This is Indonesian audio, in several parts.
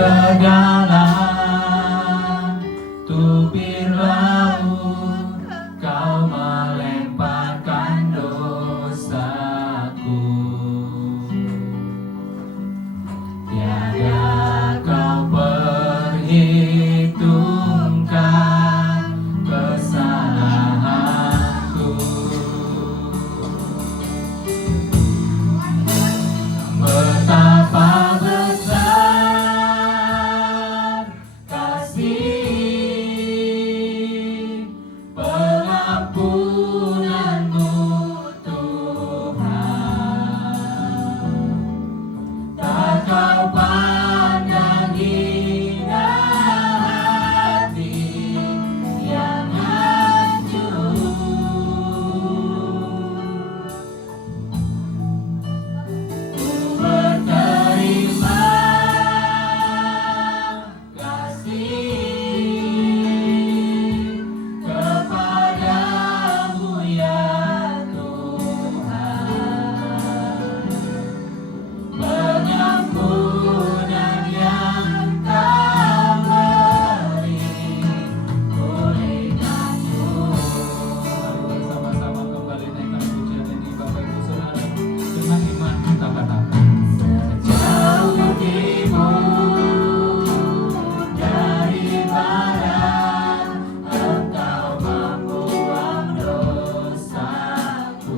ke dalam tubir laut, kau melemparkan dosaku. Tiada kau perhitungkan kesalahanku. Betapa besar kasih pengampunanmu Tuhan. Tak kau pandang hina hati yang hancur. Ku berterima kasih kepadamu ya Tuhan. Pengampunan yang kau beri pulihkanku. Mari bersama-sama kembali naikkan pujian ini Bapak Ibu Saudara dengan iman kita katakan. Sejauh timur dari barat, Engkau membuang dosaku.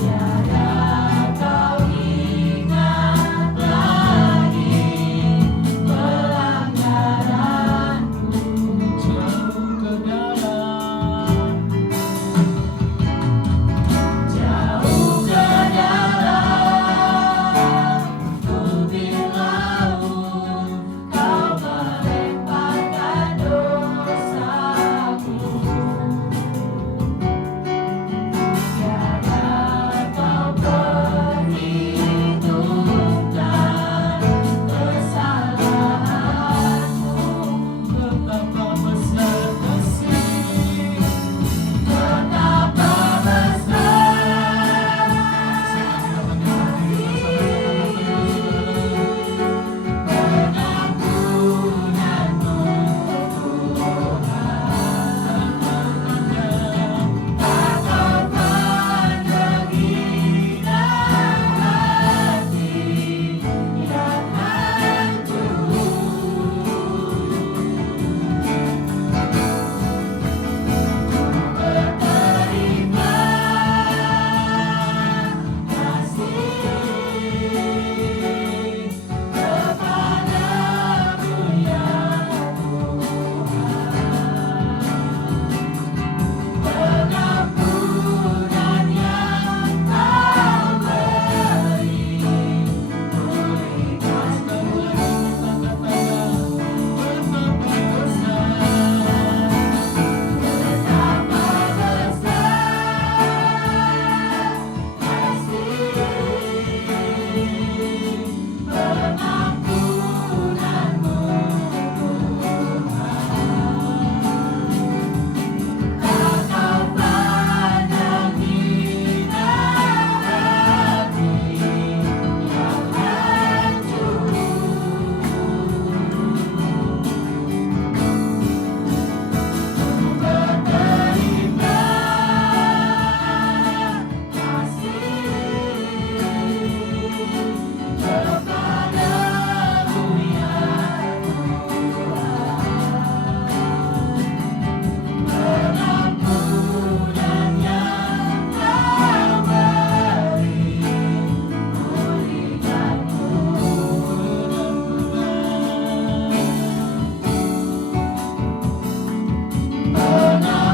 Tiada kau ingat lagi pelanggaranku. Jauh ke dalam tubir laut, kau melemparkan dosaku. Tiada kau perhitungkan kesalahanmu. Betapa besar kasih, betapa besar pengampunanmu Tuhan. Tak kau pandang hina hati yang hancur. Berterima kasih kepadamu ya Tuhan. Pengampunan yang kau beri pulihkanku. Betapa besar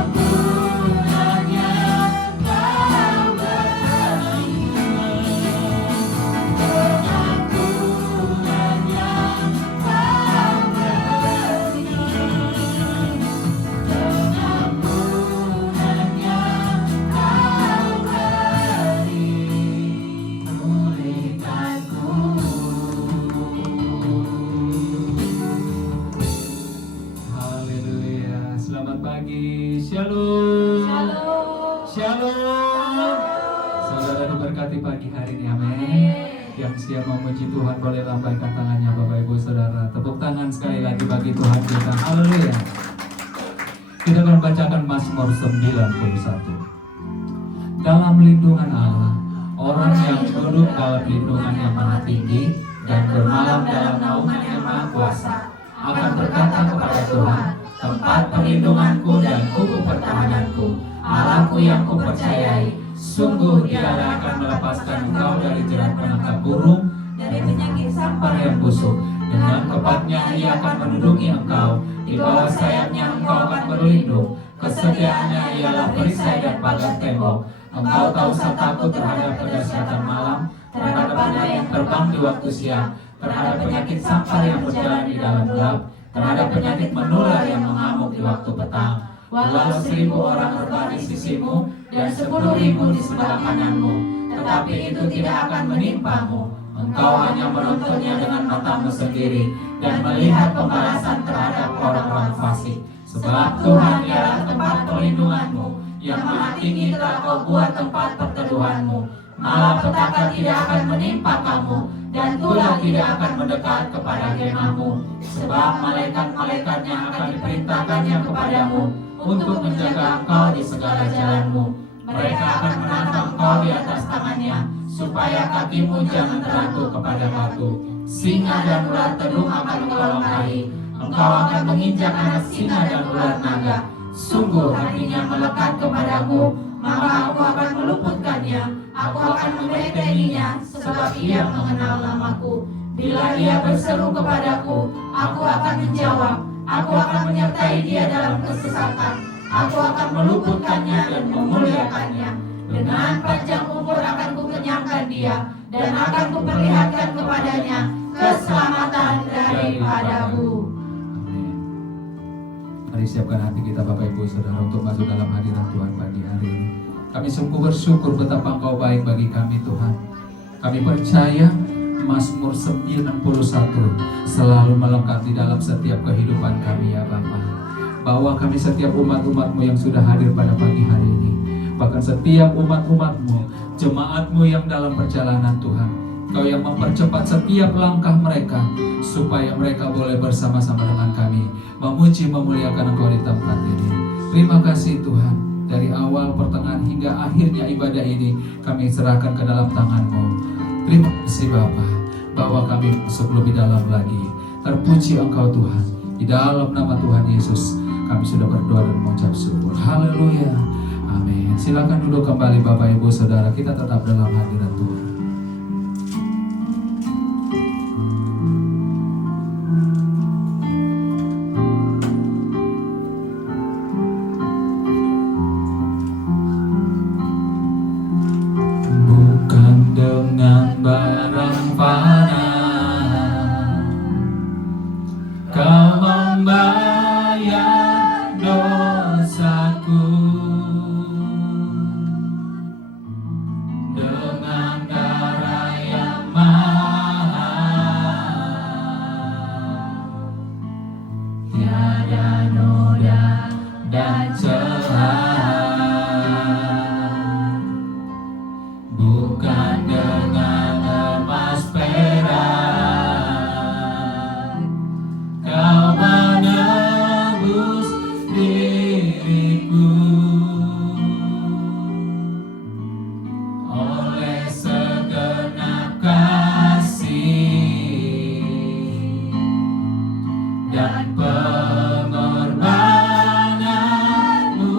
Shalom. Saudara diberkati pagi hari ini, amin. Yang siap memuji Tuhan boleh lambaikan tangannya Bapak Ibu Saudara. Tepuk tangan sekali lagi bagi Tuhan kita. Haleluya. Kita akan bacakan Mazmur 91. Dalam lindungan Allah, orang yang duduk dalam lindungan yang maha tinggi dan bermalam dalam naungan yang maha kuasa akan berkata kepada Tuhan, tempat perlindunganku dan kubu pertahananku, Allahku yang kupercayai. Sungguh Dia akan melepaskan engkau dari jerat penangkap burung, dari penyakit sampar yang busuk. Dengan kepatnya Ia akan menduduki engkau, di bawah sayapnya engkau akan berlindung. Kesetiaannya ialah perisai dan pagar tembok. Engkau tak usah takut terhadap kedahsyatan malam, terhadap badai yang terbang di waktu siang, terhadap penyakit sampar yang berjalan di dalam gelap, terhadap penyakit menular yang mengamuk di waktu petang. Walau 1.000 orang rebah di sisimu dan 10.000 di sebelah kananmu, tetapi itu tidak akan menimpamu. Engkau hanya menontonnya dengan matamu sendiri dan melihat pembalasan terhadap orang-orang fasik. Sebab Tuhan ialah tempat perlindunganmu, yang maha tinggi telah kau buat tempat perteduhanmu. Malapetaka tidak akan menimpa kamu, dan tulah tidak akan mendekat kepada kemahmu. Sebab malaikat-malaikatnya akan diperintahkannya kepadamu untuk menjaga engkau di segala jalanmu. Mereka akan menantang engkau di atas tangannya, supaya kakimu jangan terjatuh kepada batu. Singa dan ular telung akan engkau longgahi. Engkau akan menginjak anak singa dan ular naga. Sungguh hatinya melekat kepadaku, maka aku akan meluputkannya. Aku akan membentenginya, sebab ia mengenal namaku. Bila ia berseru kepadaku, aku akan menjawab. Aku akan menyertai dia dalam kesesakan. Aku akan meluputkannya dan memuliakannya. Dengan panjang umur akan kukenyangkan dia, dan akan kuperlihatkan kepadanya keselamatan daripadamu. Mari siapkan hati kita Bapak Ibu Saudara untuk masuk dalam hadirat Tuhan pagi hari ini. Kami sungguh bersyukur betapa Engkau baik bagi kami Tuhan. Kami percaya Mazmur 91 selalu melekat di dalam setiap kehidupan kami ya Bapa. Bahwa kami setiap umat-umat-Mu yang sudah hadir pada pagi hari ini, bahkan setiap umat-umat-Mu, jemaat-Mu yang dalam perjalanan Tuhan, Kau yang mempercepat setiap langkah mereka, supaya mereka boleh bersama-sama dengan kami memuji memuliakan Engkau di tempat ini. Terima kasih Tuhan. Dari awal, pertengahan hingga akhirnya ibadah ini kami serahkan ke dalam tangan-Mu. Terima kasih Bapa, bahwa kami masuk lebih dalam lagi. Terpuji Engkau Tuhan. Di dalam nama Tuhan Yesus kami sudah berdoa dan mengucap syukur. Haleluya. Amin. Silakan duduk kembali Bapak Ibu Saudara. Kita tetap dalam hadirat Tuhan. Dan pengorbananmu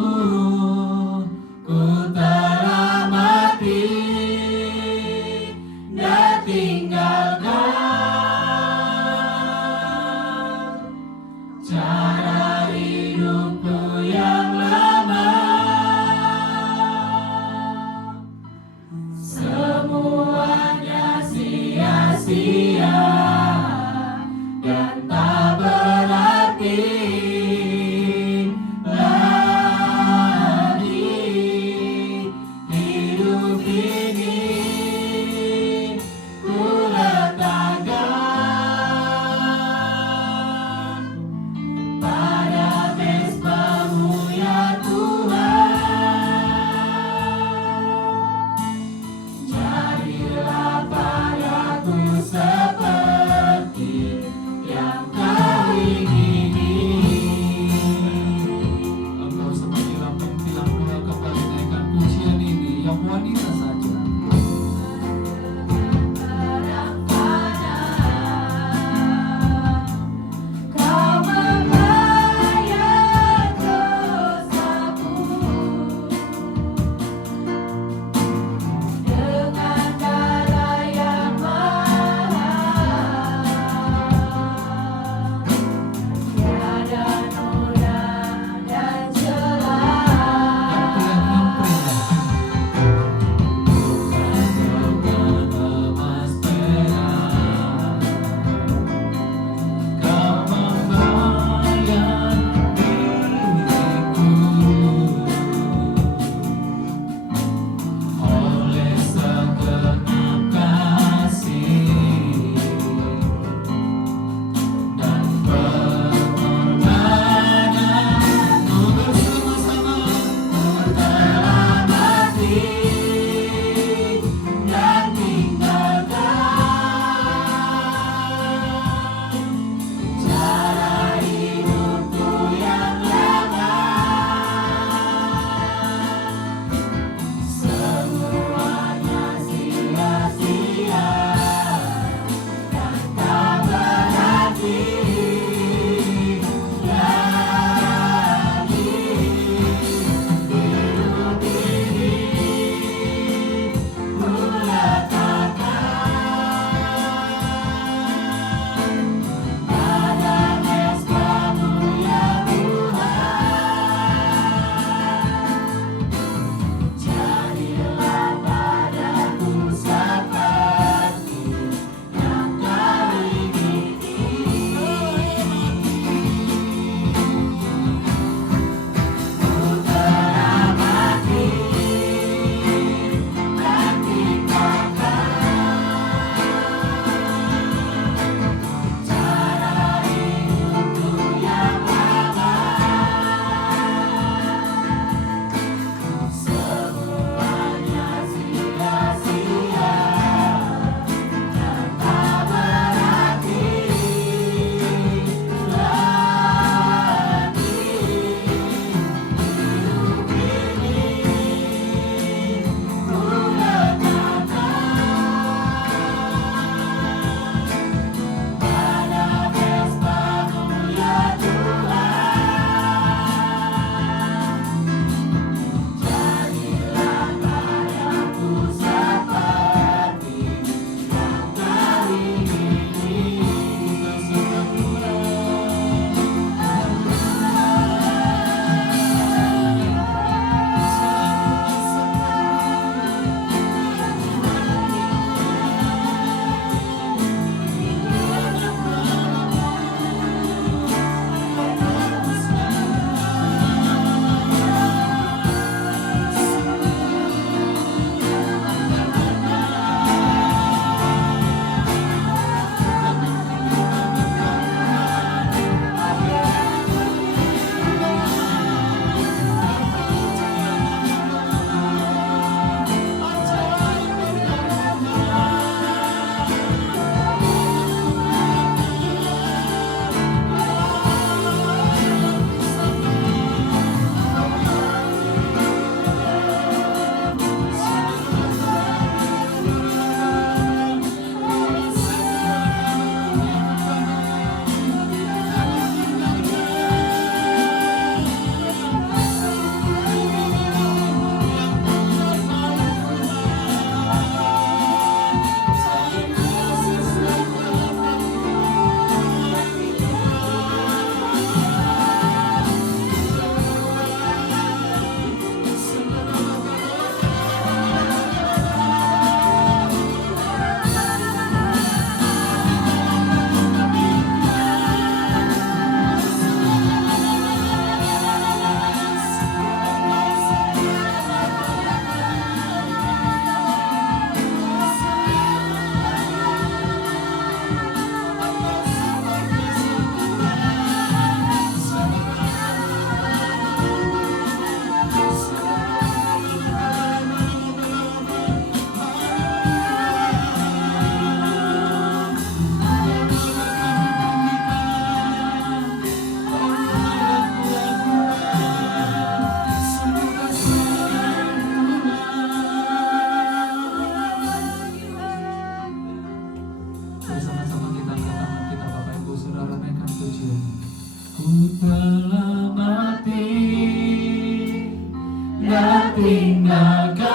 tinggalkan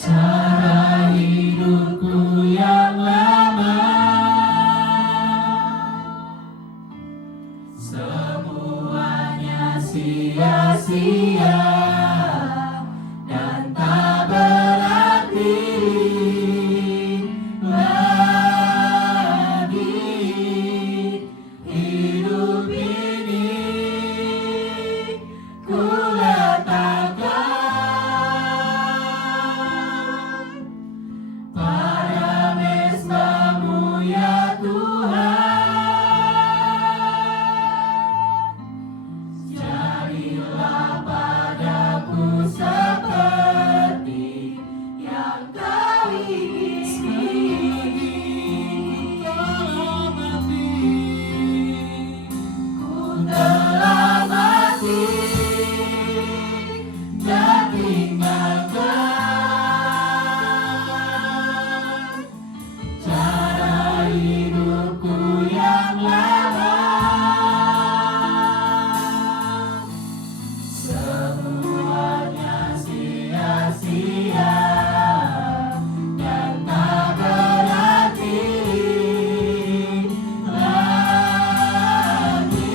cara hidupku yang lama. Semuanya sia-sia dan tak berarti lagi. Hidup ini ku letakkan pada mesbah-Mu ya Tuhan. Jadilah padaku seperti yang Kau ingini. Ku telah mati dan tinggalkan cara hidupku yang lama. Semuanya sia-sia dan tak berarti lagi.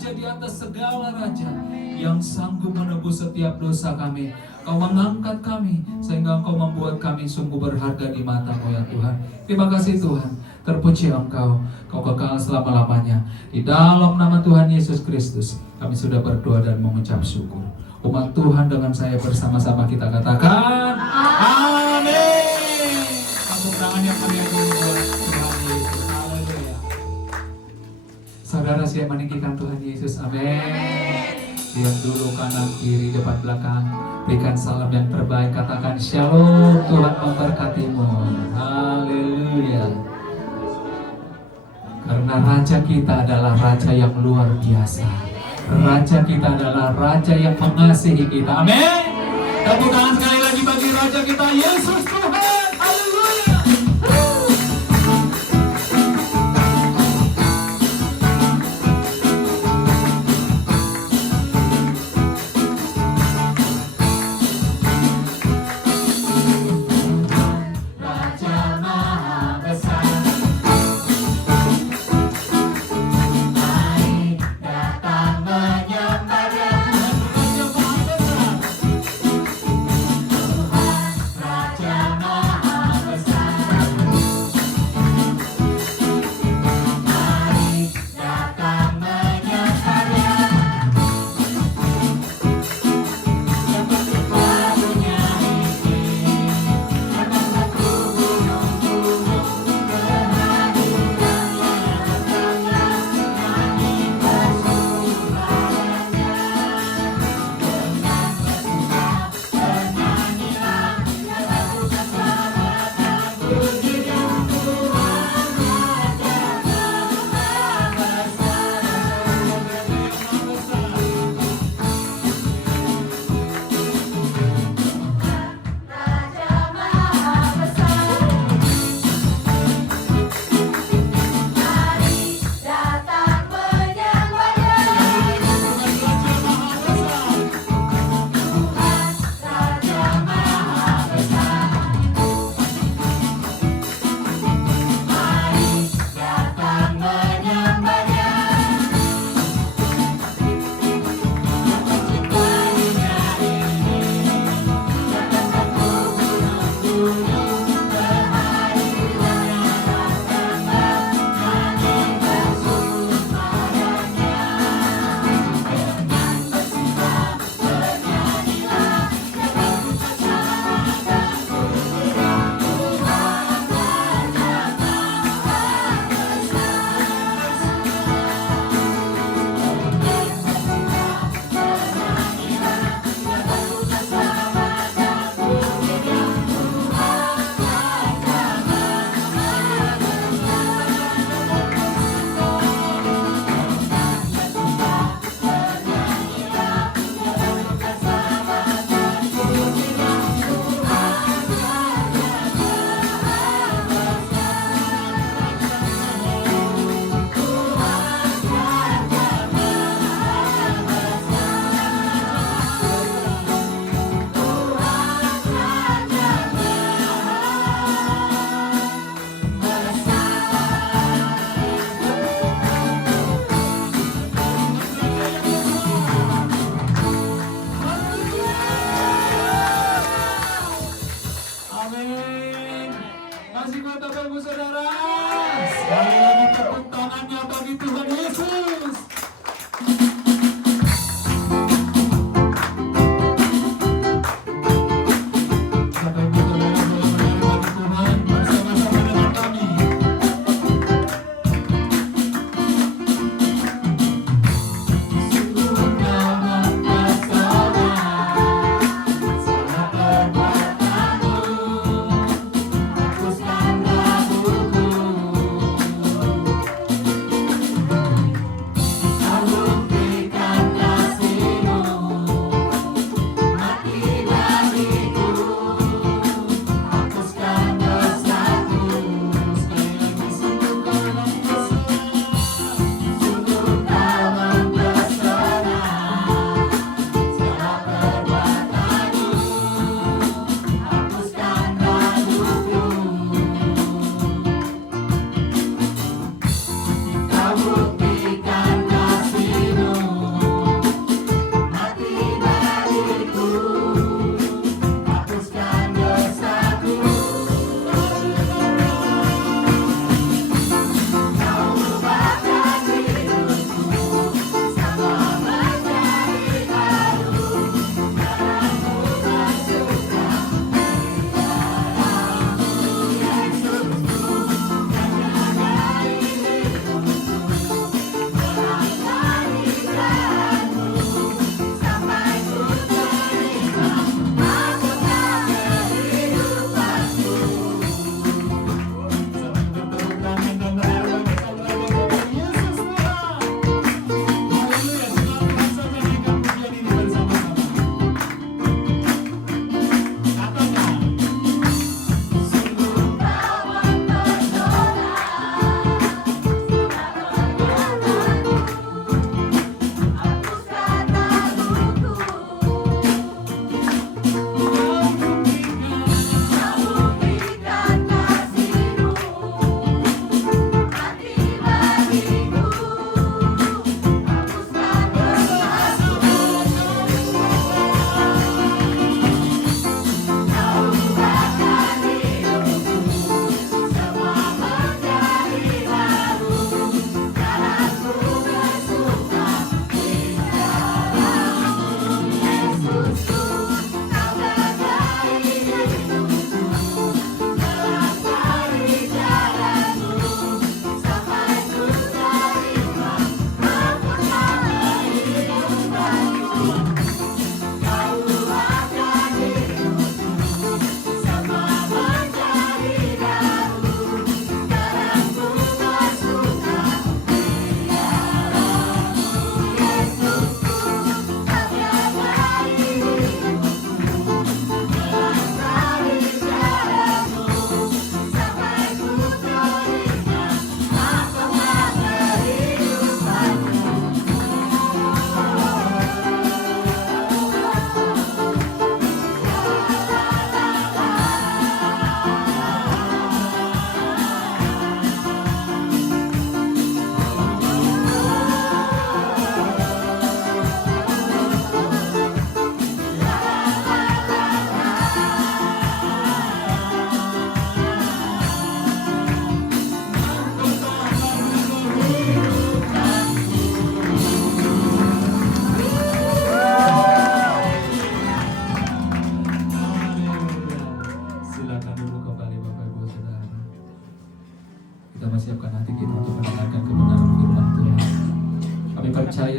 Raja di atas segala raja, yang sanggup menebus setiap dosa kami. Kau mengangkat kami sehingga Engkau membuat kami sungguh berharga di mata-Mu ya Tuhan. Terima kasih Tuhan. Terpuji Engkau, Kau kekal selama-lamanya. Di dalam nama Tuhan Yesus Kristus, kami sudah berdoa dan mengucap syukur. Umat Tuhan dengan saya bersama-sama kita katakan amin. Tepuk tangan yang meriah dulu buat Tuhan Yesus. Haleluya. Saudara siap meninggikan Tuhan Yesus. Amin. Lihat dulu kanan kiri depan belakang. Berikan salam yang terbaik. Katakan shalom. Tuhan memberkatimu. Haleluya. Karena Raja kita adalah Raja yang luar biasa. Raja kita adalah Raja yang mengasihi kita. Amin. Tepuk tangan sekali lagi bagi Raja kita Yesus Tuhan. Haleluya. Raja Maha Besar, mari datang menyembah Dia. Raja Maha Besar, Tuhan Raja Maha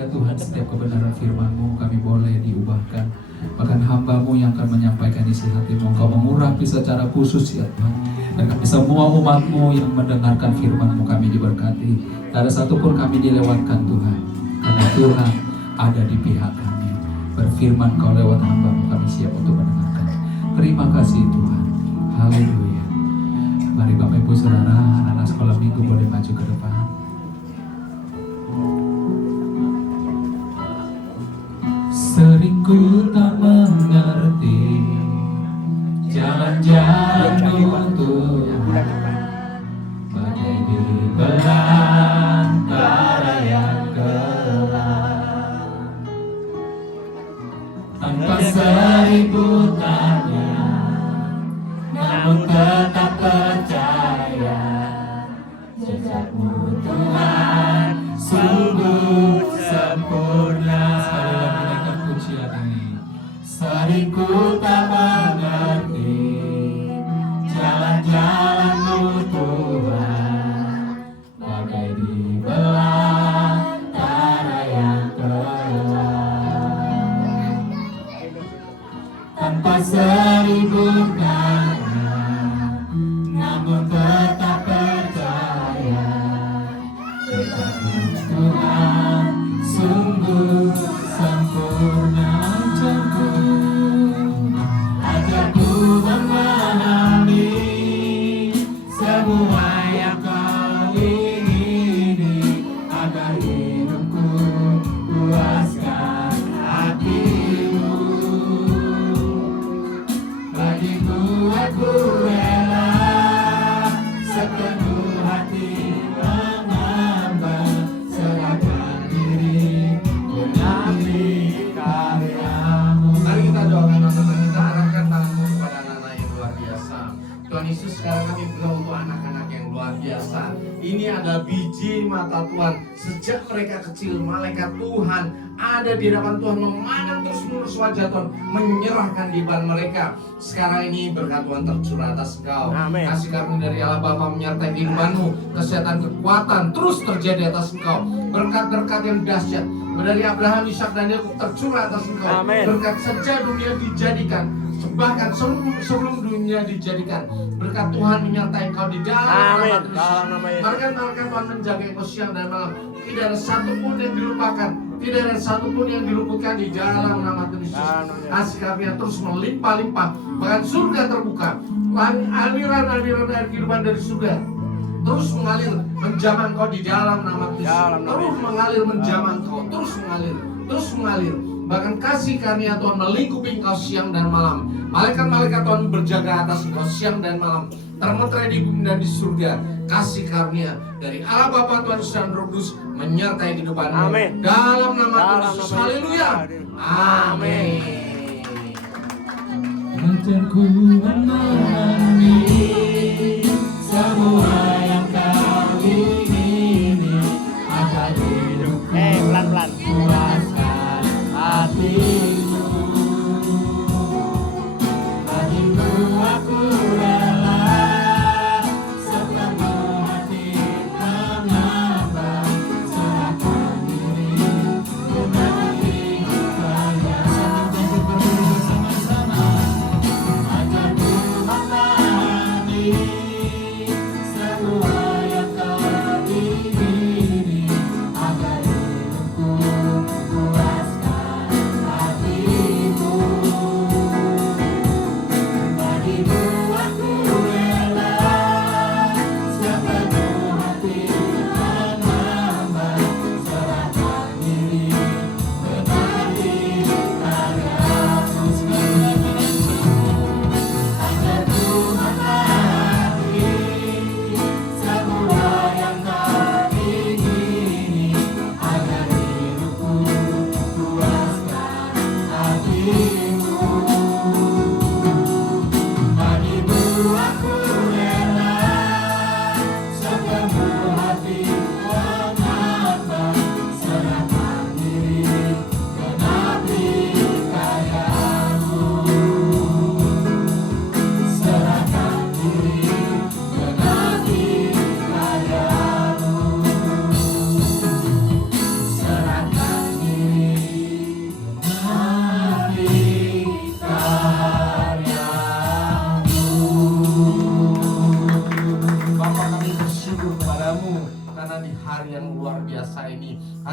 ya Tuhan, setiap kebenaran firman-Mu kami boleh diubahkan. Bahkan hamba-Mu yang akan menyampaikan isi hati-Mu, Engkau mengurapi secara khusus ya Tuhan. Dan kami semua umat-Mu yang mendengarkan firman-Mu kami diberkati. Tak ada satupun kami dilewatkan Tuhan, karena Tuhan ada di pihak kami. Berfirman Kau lewat hamba-Mu, kami siap untuk mendengarkan. Terima kasih Tuhan. Haleluya. Mari Bapak Ibu Saudara, anak-anak sekolah minggu boleh maju ke depan. Sering ku tak mengerti jalan-jalan Tuhan, badai di belantara yang gelap, tanpa seribu tanya, namun tetap percaya jejak-Mu Tuhan sungguh sempurna. Sekali lagi naikkan pujian ini. Sering ku tak mengerti jalan-jalan-Mu Tuhan, bagai di belantara yang gelap, tanpa seribu tanya, namun tetap percaya jejak-Mu Tuhan sungguh sempurna. Ajarku memahami semua yang Kau ingini, agar hidupku puaskan hati-Mu. Bagiku aku rela sepenuh hati mengambang, serahkan diri menaati karya-Mu. Mari kita doakan teman-teman, kita arahkan tanganmu kepada anak-anak yang luar biasa. Tuhan Yesus, sekarang kami berdoa untuk anak-anak yang luar biasa. Ini adalah biji mata Tuhan. Sejak mereka kecil, malaikat Tuhan ada di hadapan Tuhan, memandang terus-menerus wajah Tuhan, menyerahkan beban mereka. Sekarang ini berkat Tuhan tercurah atas Engkau. Amin. Kasih karunia dari Allah Bapa menyertai kehidupanmu, kesehatan, kekuatan terus terjadi atas Engkau. Berkat-berkat yang dahsyat dari Abraham, Ishak dan Yakub tercurah atas Engkau. Amin. Berkat sejak dunia dijadikan, bahkan sebelum dunia dijadikan, berkat Tuhan menyertai Engkau di dalam nama Kristus. Dalam nama Yesus. Malaikat Tuhan menjaga Engkau siang dan malam. Tidak ada satupun yang dilupakan, tidak ada satupun yang diluputkan di dalam nama Kristus. Dalam nama Yesus. Kasih karunia terus melimpah-limpah, bahkan surga terbuka, aliran-aliran air kehidupan dari surga terus mengalir menjamah Engkau di dalam nama Kristus. Dalam nama Terus Yesus. mengalir menjamah Engkau, terus mengalir. Bahkan kasih karunia Tuhan melingkupi Engkau siang dan malam. Malaikat-malaikat Tuhan berjaga atas Engkau siang dan malam, termeterai di bumi dan di surga. Kasih karunia dari Allah Bapa, Tuhan Yesus dan Roh Kudus menyertai kehidupanmu. Amin. Dalam nama Dalam Kristus. nama Yesus. Haleluya. Amin. Ajarku memahami semua yang Kau ingini, agar hidupku Pelan-pelan. puaskan hati-Mu. Bagiku aku rela sepenuh hati mengambang, serahkan diri menaati karya. Sambil berdiri bersama-sama. Ajarku memahami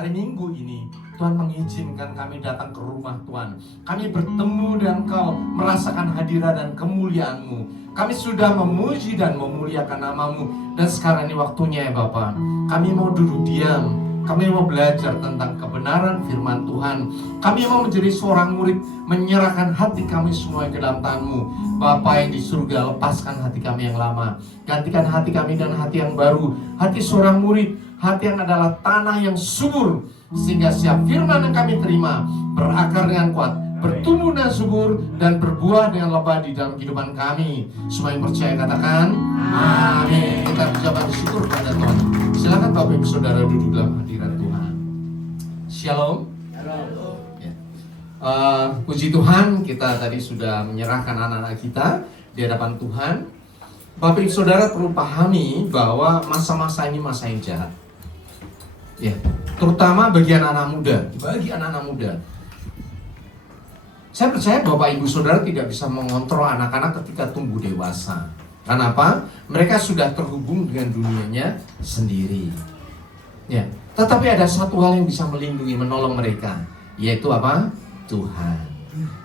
hari Minggu ini Tuhan mengizinkan kami datang ke rumah Tuhan. Kami bertemu dengan Engkau, merasakan hadirat dan kemuliaan-Mu. Kami sudah memuji dan memuliakan nama-Mu. Dan sekarang ini waktunya ya Bapa, kami mau duduk diam. Kami mau belajar tentang kebenaran firman Tuhan. Kami mau menjadi seorang murid, menyerahkan hati kami semua ke dalam tangan-Mu. Bapa yang di surga, lepaskan hati kami yang lama. Gantikan hati kami dengan hati yang baru. Hati seorang murid, hati yang adalah tanah yang subur. Sehingga setiap firman yang kami terima berakar dengan kuat, bertumbuh dan subur, dan berbuah dengan lebat di dalam kehidupan kami. Semua yang percaya katakan amin. Kita ucapkan syukur kepada Tuhan. Silakan Bapak Ibu Saudara duduk dalam hadirat Tuhan. Shalom. Ya. Puji Tuhan, kita tadi sudah menyerahkan anak-anak kita di hadapan Tuhan. Bapak Ibu Saudara perlu pahami bahwa masa-masa ini masa yang jahat. Ya, terutama bagi anak-anak muda. Saya percaya Bapak Ibu Saudara tidak bisa mengontrol anak-anak ketika tumbuh dewasa. Kenapa? Mereka sudah terhubung dengan dunianya sendiri. Ya, tetapi ada satu hal yang bisa melindungi, menolong mereka, yaitu apa? Tuhan.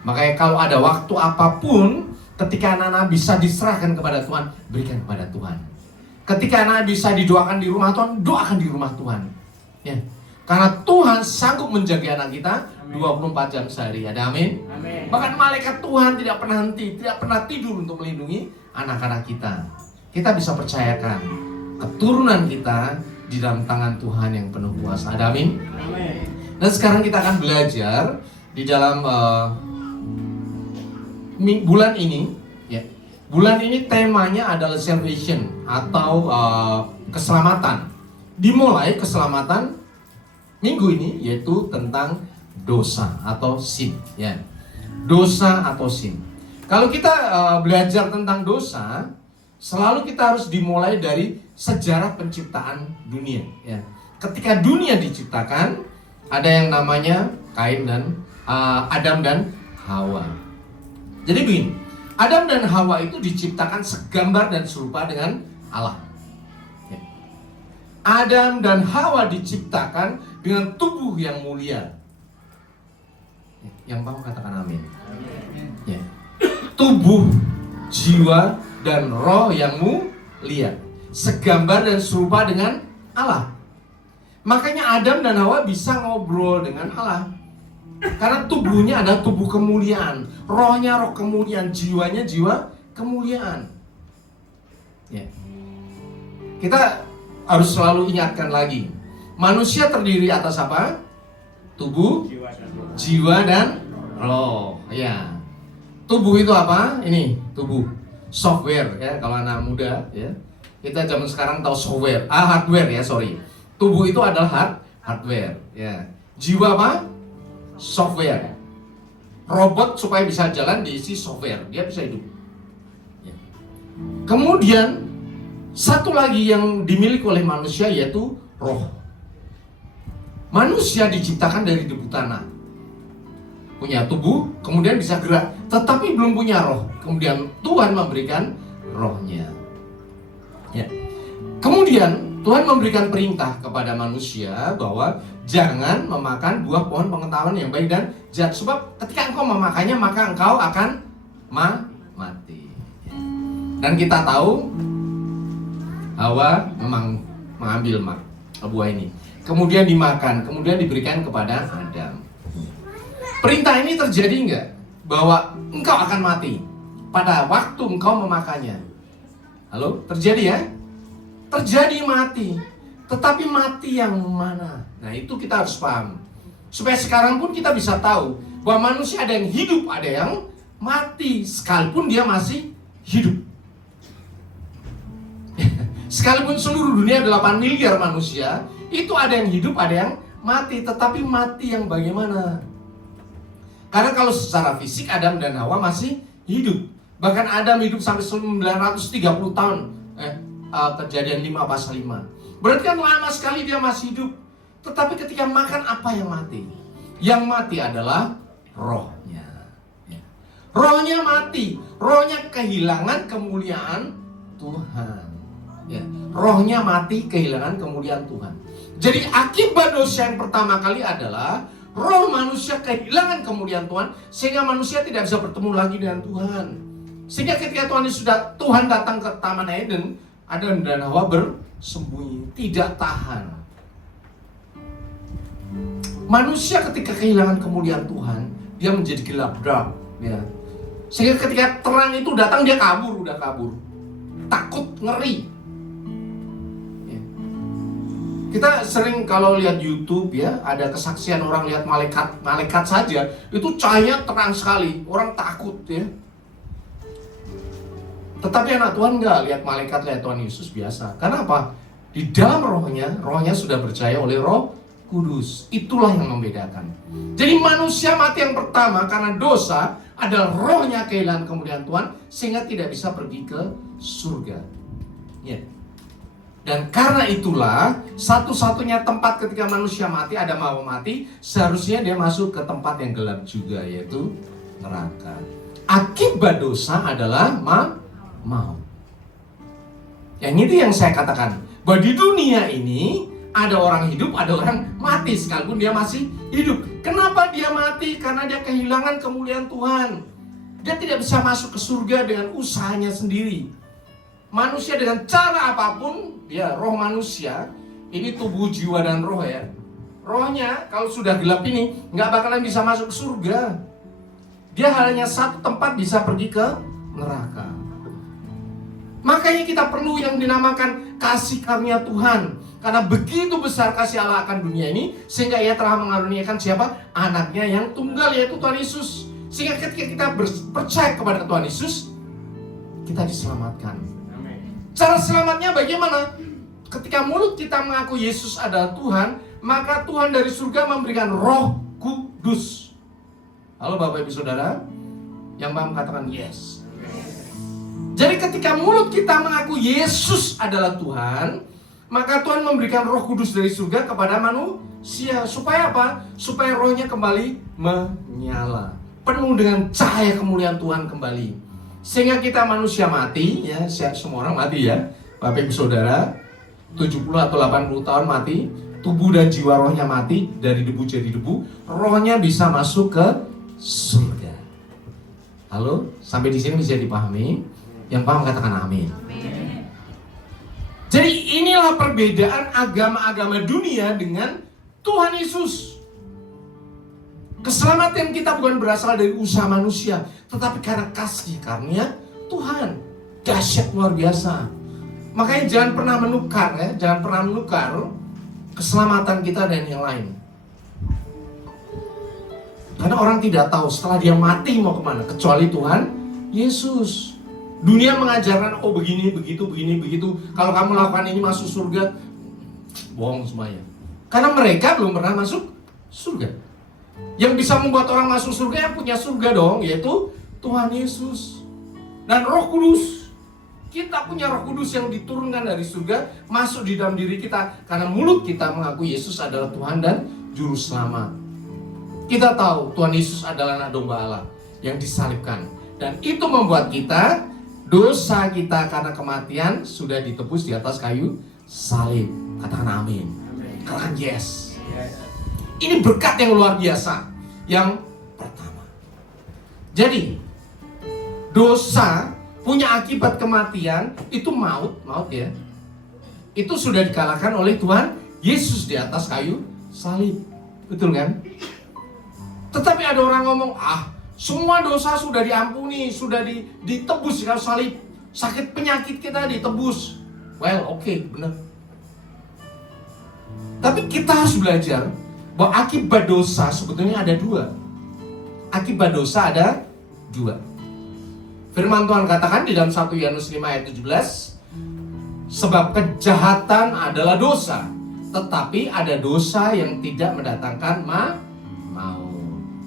Makanya kalau ada waktu apapun, ketika anak-anak bisa diserahkan kepada Tuhan, berikan kepada Tuhan. Ketika anak bisa didoakan di rumah Tuhan, doakan di rumah Tuhan. Ya, karena Tuhan sanggup menjaga anak kita 24 jam sehari. Ada amin? Amin. Bahkan malaikat Tuhan tidak pernah henti, tidak pernah tidur untuk melindungi anak-anak kita. Kita bisa percayakan keturunan kita di dalam tangan Tuhan yang penuh kuasa. Ada amin? Amin. Dan sekarang kita akan belajar di dalam bulan ini. Ya, bulan ini temanya adalah salvation atau keselamatan. Dimulai keselamatan minggu ini yaitu tentang dosa atau sin. Ya, dosa atau sin. Kalau kita belajar tentang dosa, selalu kita harus dimulai dari sejarah penciptaan dunia. Ya. Ketika dunia diciptakan, ada yang namanya Kain dan Adam dan Hawa. Jadi begini, Adam dan Hawa itu diciptakan segambar dan serupa dengan Allah. Ya. Adam dan Hawa diciptakan dengan tubuh yang mulia. Yang mau katakan amin. Ya. Tubuh, jiwa, dan roh yang mulia, segambar dan serupa dengan Allah. Makanya Adam dan Hawa bisa ngobrol dengan Allah, karena tubuhnya ada tubuh kemuliaan, rohnya roh kemuliaan, jiwanya jiwa kemuliaan. Ya. Kita harus selalu ingatkan lagi, manusia terdiri atas apa? Tubuh, jiwa, dan roh. Ya. Tubuh itu apa? Ini tubuh, software ya. Kalau anak muda ya, kita zaman sekarang tahu software, hardware ya, sorry. Tubuh itu adalah hardware ya. Jiwa apa? Software. Robot supaya bisa jalan diisi software, dia bisa hidup ya. Kemudian satu lagi yang dimiliki oleh manusia yaitu roh. Manusia diciptakan dari debu tanah, punya tubuh, kemudian bisa gerak, tetapi belum punya roh. Kemudian Tuhan memberikan rohnya. Ya. Kemudian Tuhan memberikan perintah kepada manusia bahwa jangan memakan buah pohon pengetahuan yang baik dan jahat, sebab ketika engkau memakannya maka engkau akan mati. Dan kita tahu Hawa memang mengambil buah ini, kemudian dimakan, kemudian diberikan kepada Adam. Perintah ini terjadi enggak? Bahwa engkau akan mati pada waktu engkau memakannya. Halo? Terjadi ya? Terjadi mati. Tetapi mati yang mana? Nah itu kita harus paham. Supaya sekarang pun kita bisa tahu bahwa manusia ada yang hidup, ada yang mati. Sekalipun dia masih hidup. Sekalipun seluruh dunia 8 miliar manusia, itu ada yang hidup, ada yang mati. Tetapi mati yang bagaimana? Karena kalau secara fisik Adam dan Hawa masih hidup. Bahkan Adam hidup sampai 930 tahun. Kejadian 5 pasal 5. Berarti kan lama sekali dia masih hidup. Tetapi ketika makan, apa yang mati? Yang mati adalah rohnya. Rohnya mati. Rohnya kehilangan kemuliaan Tuhan. Ya. Rohnya mati, kehilangan kemuliaan Tuhan. Jadi akibat dosa yang pertama kali adalah roh manusia kehilangan kemuliaan Tuhan, sehingga manusia tidak bisa bertemu lagi dengan Tuhan. Sehingga ketika Tuhan datang ke Taman Eden, Adam dan Hawa bersembunyi, tidak tahan. Manusia ketika kehilangan kemuliaan Tuhan, dia menjadi gelap-gelap, ya. Sehingga ketika terang itu datang, dia udah kabur. Takut, ngeri. Ya. Kita sering kalau lihat YouTube, ya, ada kesaksian orang lihat malaikat saja, itu cahaya terang sekali, orang takut, ya. Tetapi anak Tuhan enggak, lihat malaikat, lihat Tuhan Yesus biasa. Karena apa? Di dalam rohnya sudah percaya oleh Roh Kudus. Itulah yang membedakan. Jadi manusia mati yang pertama karena dosa adalah rohnya kehilangan kemuliaan Tuhan, sehingga tidak bisa pergi ke surga. Ya. Dan karena itulah satu-satunya tempat ketika manusia mati, ada mau mati, seharusnya dia masuk ke tempat yang gelap juga, yaitu neraka. Akibat dosa adalah maut. Yang itu yang saya katakan, bahwa di dunia ini ada orang hidup, ada orang mati sekalipun dia masih hidup. Kenapa dia mati? Karena dia kehilangan kemuliaan Tuhan. Dia tidak bisa masuk ke surga dengan usahanya sendiri. Manusia dengan cara apapun, ya, roh manusia ini tubuh, jiwa, dan roh, ya. Rohnya kalau sudah gelap ini nggak bakalan bisa masuk ke surga. Dia hanya satu tempat bisa pergi ke neraka. Makanya kita perlu yang dinamakan kasih karunia Tuhan. Karena begitu besar kasih Allah akan dunia ini, sehingga Ia telah mengaruniakan siapa? Anaknya yang tunggal, yaitu Tuhan Yesus. Sehingga ketika kita percaya kepada Tuhan Yesus, kita diselamatkan. Cara selamatnya bagaimana? Ketika mulut kita mengaku Yesus adalah Tuhan, maka Tuhan dari surga memberikan Roh Kudus. Halo Bapak Ibu Saudara, yang paham katakan yes. Jadi ketika mulut kita mengaku Yesus adalah Tuhan, maka Tuhan memberikan Roh Kudus dari surga kepada manusia. Supaya apa? Supaya rohnya kembali menyala, penuh dengan cahaya kemuliaan Tuhan kembali. Sehingga kita manusia mati, ya, semua orang mati, ya. Bapak Ibu Saudara, 70 atau 80 tahun mati, tubuh dan jiwa rohnya mati, dari debu jadi debu, rohnya bisa masuk ke surga. Halo, sampai di sini bisa dipahami? Yang paham katakan amin. Jadi inilah perbedaan agama-agama dunia dengan Tuhan Yesus. Keselamatan kita bukan berasal dari usaha manusia, tetapi karena kasih karunia Tuhan. Dahsyat, luar biasa. Makanya jangan pernah menukar, ya, jangan pernah menukar keselamatan kita dan yang lain. Karena orang tidak tahu setelah dia mati mau kemana, kecuali Tuhan Yesus. Dunia mengajarkan, oh begini, begitu, begini, begitu. Kalau kamu lakukan ini masuk surga. Bohong semuanya. Karena mereka belum pernah masuk surga. Yang bisa membuat orang masuk surga yang punya surga dong, yaitu Tuhan Yesus. Dan Roh Kudus. Kita punya Roh Kudus yang diturunkan dari surga, masuk di dalam diri kita. Karena mulut kita mengaku Yesus adalah Tuhan dan Juru Selamat. Kita tahu Tuhan Yesus adalah anak domba Allah yang disalibkan. Dan itu membuat kita, dosa kita karena kematian sudah ditebus di atas kayu salib. Katakan amin. Katakan yes. Ini berkat yang luar biasa. Yang pertama. Jadi, dosa punya akibat kematian, itu maut, ya. Itu sudah dikalahkan oleh Tuhan Yesus di atas kayu salib. Betul kan? Tetapi ada orang ngomong, semua dosa sudah diampuni, sudah ditebus di kayu salib. Sakit penyakit kita ditebus. Well, oke, benar. Tapi kita harus belajar bahwa akibat dosa sebetulnya ada dua. Akibat dosa ada dua. Firman Tuhan katakan di dalam 1 Yohanes 5 ayat 17, sebab kejahatan adalah dosa, tetapi ada dosa yang tidak mendatangkan maut.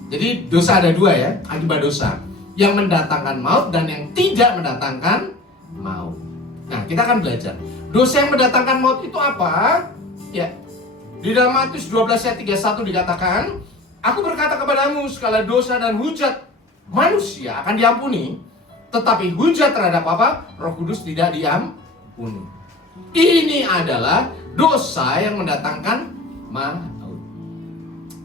Jadi dosa ada dua, ya, akibat dosa. Yang mendatangkan maut dan yang tidak mendatangkan maut. Nah, kita akan belajar. Dosa yang mendatangkan maut itu apa? Ya, di dalam Matius 12 ayat 31 dikatakan, aku berkata kepadamu, segala dosa dan hujat manusia akan diampuni, tetapi hujat terhadap apa? Roh Kudus tidak diampuni. Ini adalah dosa yang mendatangkan maut.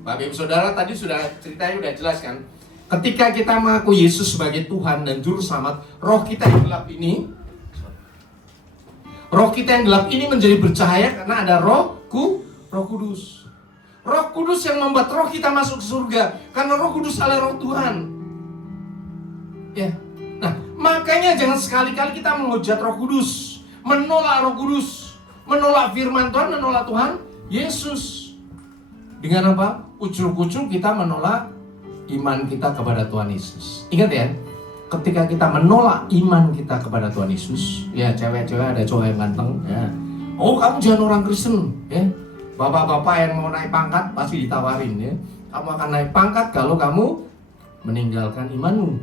Bapak Ibu Saudara, tadi sudah ceritanya udah jelas kan? Ketika kita mengaku Yesus sebagai Tuhan dan Juru Selamat, roh kita yang gelap ini menjadi bercahaya karena ada Roh Kudus. Roh Kudus yang membuat roh kita masuk ke surga karena Roh Kudus adalah Roh Tuhan. Ya. Nah, makanya jangan sekali-kali kita menghujat Roh Kudus, menolak Roh Kudus, menolak firman Tuhan, menolak Tuhan Yesus. Dengan apa? Ucul-ucul kita menolak iman kita kepada Tuhan Yesus. Ingat ya, ketika kita menolak iman kita kepada Tuhan Yesus, ya cewek-cewek ada cowok yang ganteng, ya. Oh, kamu jangan orang Kristen, ya. Bapak-bapak yang mau naik pangkat pasti ditawarin, ya. Kamu akan naik pangkat kalau kamu meninggalkan imanmu.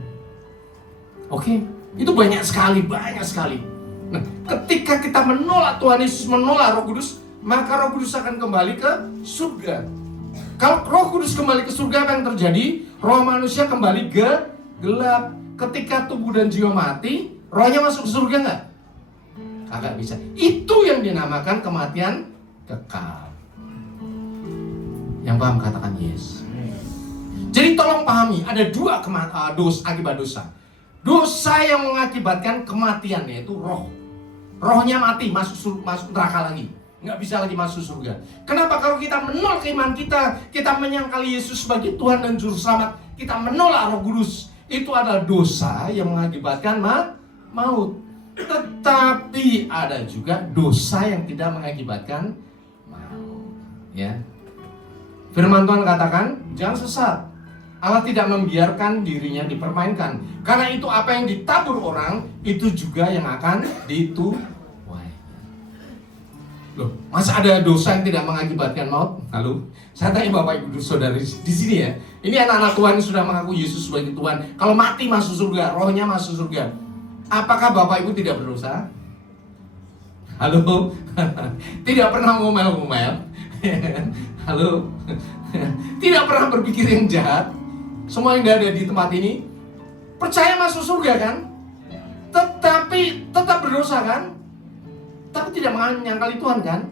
Oke, itu banyak sekali. Nah, ketika kita menolak Tuhan Yesus, menolak Roh Kudus, maka Roh Kudus akan kembali ke surga. Kalau Roh Kudus kembali ke surga, apa yang terjadi? Roh manusia kembali gelap. Ketika tubuh dan jiwa mati, rohnya masuk ke surga nggak? Kagak bisa. Itu yang dinamakan kematian kekal. Yang paham katakan yes. Jadi tolong pahami, ada dua akibat dosa. Dosa yang mengakibatkan kematian, yaitu roh. Rohnya mati, masuk neraka lagi. Nggak bisa lagi masuk surga. Kenapa? Kalau kita menolak iman kita menyangkali Yesus sebagai Tuhan dan Juru Selamat, kita menolak Roh Kudus, itu adalah dosa yang mengakibatkan maut. Tetapi ada juga dosa yang tidak mengakibatkan maut. Ya. Firman Tuhan katakan, jangan sesat. Allah tidak membiarkan dirinya dipermainkan. Karena itu apa yang ditabur orang, itu juga yang akan dituai. Loh, masa ada dosa yang tidak mengakibatkan maut? Halo, saya tanya Bapak Ibu Saudari di sini ya. Ini anak-anak Tuhan yang sudah mengaku Yesus sebagai Tuhan. Kalau mati masuk surga, rohnya masuk surga. Apakah Bapak Ibu tidak berdosa? Halo, tidak pernah ngomel-ngomel. Halo, tidak pernah berpikir yang jahat. Semua yang ada di tempat ini percaya masuk surga kan? Tetapi tetap berdosa kan? Tapi tidak menyangkali Tuhan kan?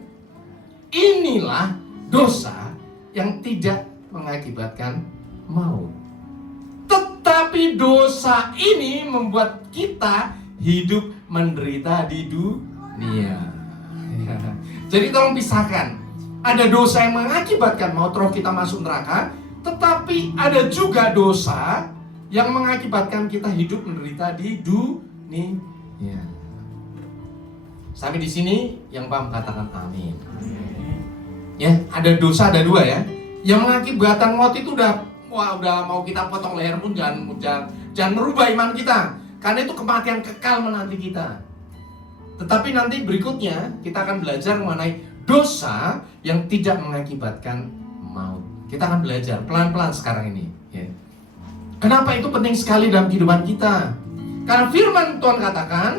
Inilah dosa yang tidak mengakibatkan maut. Tetapi dosa ini membuat kita hidup menderita di dunia. Jadi tolong pisahkan. Ada dosa yang mengakibatkan maut, roh kita masuk neraka. Tetapi ada juga dosa yang mengakibatkan kita hidup menderita di dunia. Sampai di sini yang paham katakan amin. Ya, ada dosa ada dua ya. Yang mengakibatkan maut itu udah mau kita potong leher pun jangan merubah iman kita. Karena itu kematian kekal menanti kita. Tetapi nanti berikutnya kita akan belajar mengenai dosa yang tidak mengakibatkan maut. Kita akan belajar pelan-pelan sekarang ini. Ya. Kenapa itu penting sekali dalam kehidupan kita? Karena firman Tuhan katakan,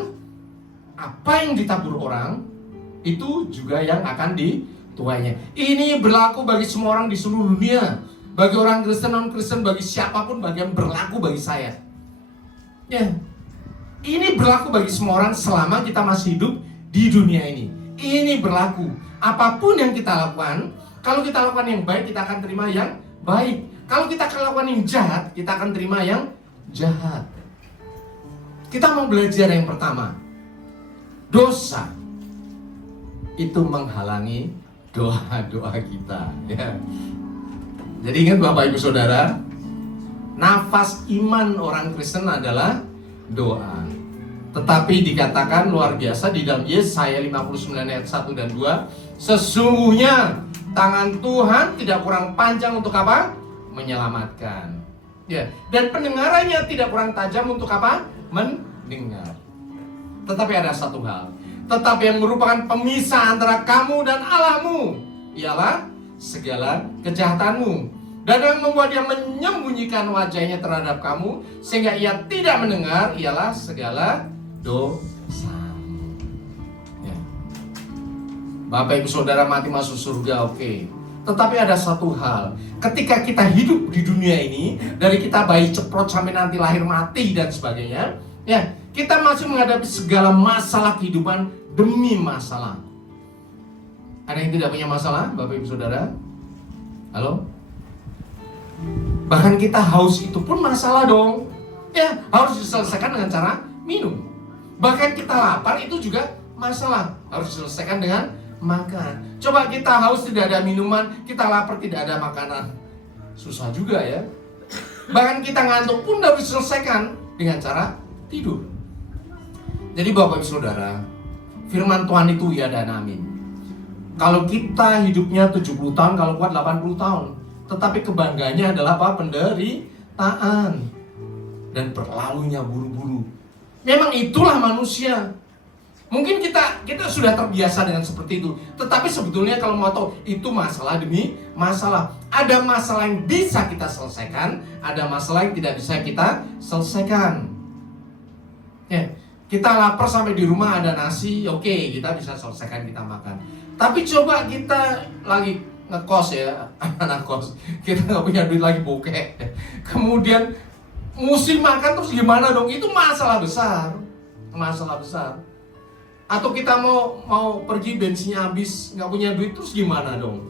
apa yang ditabur orang, itu juga yang akan dituainya. Ini berlaku bagi semua orang di seluruh dunia. Bagi orang Kristen, non-Kristen, bagi siapapun, bagi yang berlaku bagi saya. Ya, ini berlaku bagi semua orang selama kita masih hidup di dunia ini. Ini berlaku. Apapun yang kita lakukan, kalau kita lakukan yang baik, kita akan terima yang baik. Kalau kita akan lakukan yang jahat, kita akan terima yang jahat. Kita mau belajar yang pertama. Dosa itu menghalangi doa-doa kita. Ya. Jadi ingat Bapak Ibu Saudara, nafas iman orang Kristen adalah doa. Tetapi dikatakan luar biasa di dalam Yesaya 59 ayat 1 dan 2, sesungguhnya tangan Tuhan tidak kurang panjang untuk apa? Menyelamatkan. Ya, dan pendengarannya tidak kurang tajam untuk apa? Mendengar. Tetapi ada satu hal, tetapi yang merupakan pemisah antara kamu dan Allahmu ialah segala kejahatanmu, dan yang membuat dia menyembunyikan wajahnya terhadap kamu sehingga ia tidak mendengar ialah segala dosamu. Ya. Bapak Ibu Saudara mati masuk surga, oke. Tetapi ada satu hal, ketika kita hidup di dunia ini, dari kita bayi ceprot sampai nanti lahir mati dan sebagainya, ya, kita masih menghadapi segala masalah kehidupan demi masalah. Ada yang tidak punya masalah, Bapak Ibu Saudara? Halo? Bahkan kita haus itu pun masalah dong. Ya, harus diselesaikan dengan cara minum. Bahkan kita lapar itu juga masalah, harus diselesaikan dengan makan. Coba kita haus tidak ada minuman, kita lapar tidak ada makanan. Susah juga ya. Bahkan kita ngantuk pun harus diselesaikan dengan cara tidur. Jadi Bapak Ibu Saudara, firman Tuhan itu ya dan amin. Kalau kita hidupnya 70 tahun, kalau kuat 80 tahun. Tetapi kebanggaannya adalah apa? Penderitaan. Dan berlalunya buru-buru. Memang itulah manusia. Mungkin kita sudah terbiasa dengan seperti itu. Tetapi sebetulnya kalau mau tahu, itu masalah demi masalah. Ada masalah yang bisa kita selesaikan, ada masalah yang tidak bisa kita selesaikan. Ya, kita lapar sampai di rumah ada nasi, oke, kita bisa selesaikan, kita makan. Tapi coba kita lagi ngekos ya, anak kos, kita nggak punya duit lagi bokeh. Kemudian musim makan terus gimana dong? Itu masalah besar, masalah besar. Atau kita mau pergi bensinnya habis, nggak punya duit terus gimana dong?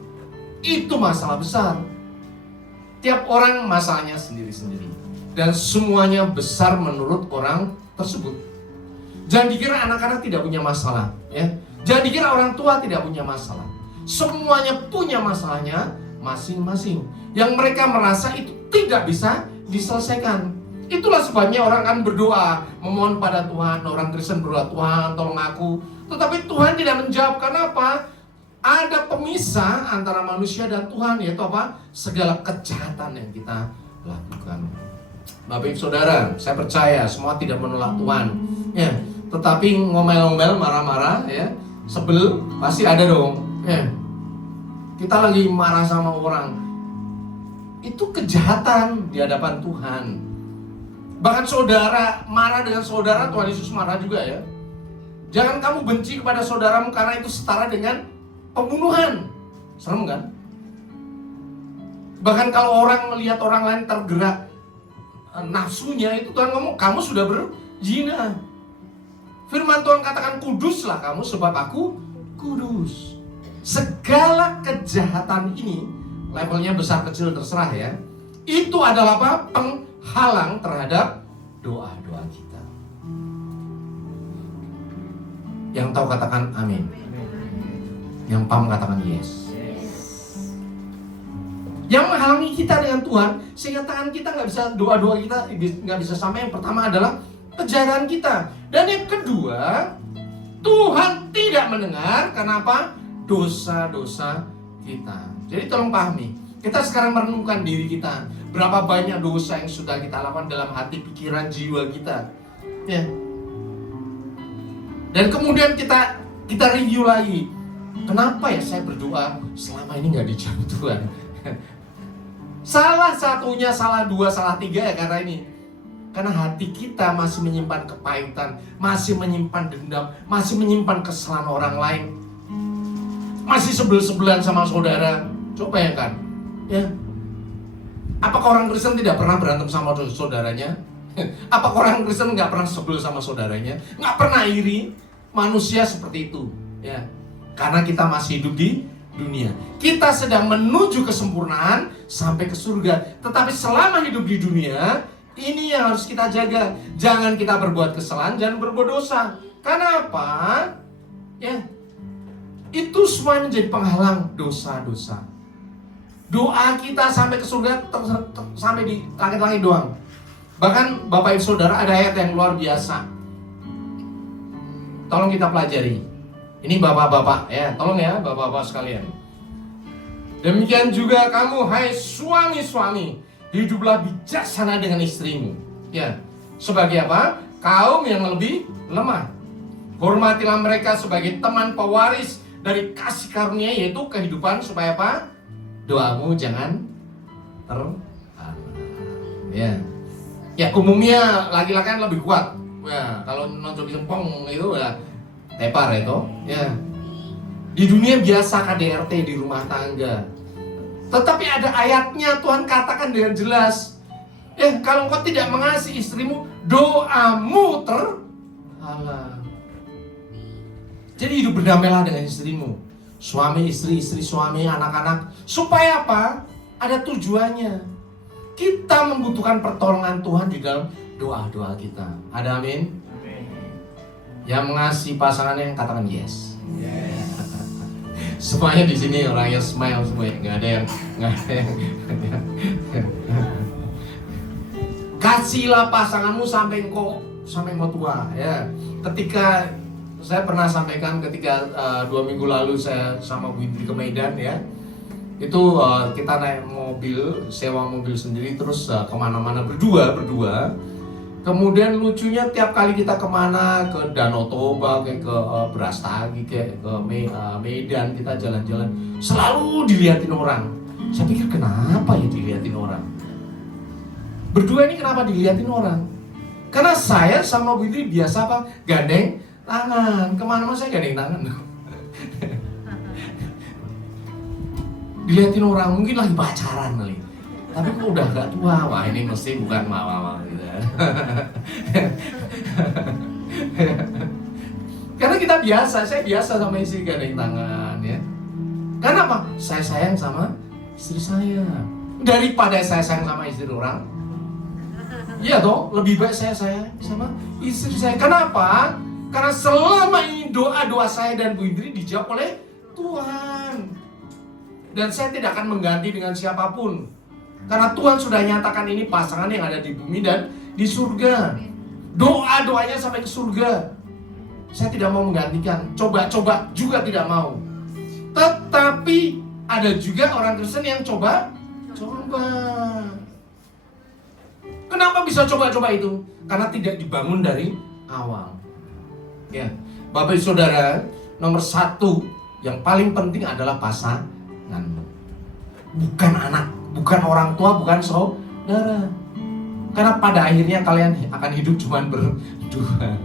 Itu masalah besar. Tiap orang masalahnya sendiri-sendiri dan semuanya besar menurut orang tersebut. Jangan dikira anak-anak tidak punya masalah, ya. Jangan dikira orang tua tidak punya masalah. Semuanya punya masalahnya masing-masing. Yang mereka merasa itu tidak bisa diselesaikan. Itulah sebabnya orang kan berdoa, memohon pada Tuhan. Orang Kristen berdoa, Tuhan tolong aku. Tetapi Tuhan tidak menjawab. Kenapa? Ada pemisah antara manusia dan Tuhan, yaitu apa? Segala kejahatan yang kita lakukan. Bapak Ibu Saudara, saya percaya semua tidak menolak Tuhan. Ya, tetapi ngomel-ngomel, marah-marah, ya, sebel pasti ada dong. Ya. Kita lagi marah sama orang, itu kejahatan di hadapan Tuhan. Bahkan saudara marah dengan saudara, Tuhan Yesus marah juga ya. Jangan kamu benci kepada saudaramu karena itu setara dengan pembunuhan. Serem kan? Bahkan kalau orang melihat orang lain tergerak nafsunya, itu Tuhan ngomong, kamu sudah berzina. Firman Tuhan katakan, kuduslah kamu sebab aku kudus. Segala kejahatan ini, levelnya besar kecil terserah ya, itu adalah apa? Penghalang terhadap doa-doa kita. Yang tahu katakan amin. Yang paham katakan yes. Yang menghalangi kita dengan Tuhan, sehingga tangan kita nggak bisa, doa-doa kita nggak bisa sampai. Yang pertama adalah kejahatan kita. Dan yang kedua, Tuhan tidak mendengar. Kenapa? Dosa-dosa kita. Jadi tolong pahami, kita sekarang merenungkan diri kita. Berapa banyak dosa yang sudah kita lakukan dalam hati, pikiran, jiwa kita. Ya. Dan kemudian kita review lagi. Kenapa ya saya berdoa selama ini nggak dijawab Tuhan? Salah satunya, salah dua, salah tiga ya karena ini. Karena hati kita masih menyimpan kepahitan, masih menyimpan dendam, masih menyimpan kesalahan orang lain. Masih sebel-sebelan sama saudara. Coba bayangkan, ya. Apakah orang Kristen tidak pernah berantem sama saudaranya? Apakah orang Kristen nggak pernah sebel sama saudaranya? Nggak pernah iri? Manusia seperti itu, ya. Karena kita masih hidup di dunia. Kita sedang menuju kesempurnaan sampai ke surga. Tetapi selama hidup di dunia, ini yang harus kita jaga. Jangan kita berbuat kesalahan, jangan berbuat dosa. Karena apa? Ya. Itu semua menjadi penghalang dosa-dosa. Doa kita sampai ke surga sampai di langit-langit doang. Bahkan Bapak Ibu Saudara, ada ayat yang luar biasa. Tolong kita pelajari. Ini bapak-bapak ya, tolong ya bapak-bapak sekalian. Demikian juga kamu, hai suami-suami, hiduplah bijaksana dengan istrimu. Ya, sebagai apa? Kaum yang lebih lemah. Hormatilah mereka sebagai teman pewaris dari kasih karunia, yaitu kehidupan, supaya apa? Doamu jangan terhalang. Ya. Ya, umumnya laki-laki kan lebih kuat. Ya, kalau nonton sempong itu ya tepar itu. Ya. Di dunia biasa KDRT di rumah tangga. Tetapi ada ayatnya, Tuhan katakan dengan jelas. Kalau engkau tidak mengasihi istrimu, doamu terhalang. Jadi hidup berdamailah dengan istrimu. suami istri, istri suami, anak-anak. Supaya apa? Ada tujuannya. Kita membutuhkan pertolongan Tuhan di dalam doa-doa kita. Ada amin? Yang mengasihi pasangannya katakan yes. Semuanya di sini orangnya smile semua, nggak ada yang kasihlah pasanganmu sampai mau tua ya. Ketika saya pernah sampaikan ketika 2 minggu lalu saya sama Bu Indri ke Medan ya, itu kita naik mobil, sewa mobil sendiri terus kemana-mana berdua. Kemudian lucunya tiap kali kita kemana, ke Danau Toba, kayak ke Brastagi, kayak ke Medan, kita jalan-jalan selalu dilihatin orang. Saya pikir kenapa ya dilihatin orang? Berdua ini kenapa dilihatin orang? Karena saya sama Bu Indri biasa apa? Gandeng tangan, kemana-mana saya gandeng tangan. Dilihatin orang, mungkin lagi pacaran kali. Tapi kok udah gak tua, wah ini mesti bukan mama gitu. Karena kita biasa, saya biasa sama istri gandeng tangan ya. Karena apa? Saya sayang sama istri saya. Daripada saya sayang sama istri orang, iya toh, lebih baik saya sayang sama istri saya. Kenapa? Karena selama ini doa-doa saya dan Bu Indri dijawab oleh Tuhan. Dan saya tidak akan mengganti dengan siapapun. Karena Tuhan sudah nyatakan ini pasangan yang ada di bumi dan di surga. Doa-doanya sampai ke surga. Saya tidak mau menggantikan. Coba-coba juga tidak mau. Tetapi ada juga orang Kristen yang coba. Kenapa bisa coba-coba itu? Karena tidak dibangun dari awal. Ya, Bapak Ibu Saudara, nomor 1 yang paling penting adalah pasanganmu. Bukan anak, bukan orang tua, bukan saudara. Karena pada akhirnya kalian akan hidup cuma berdua.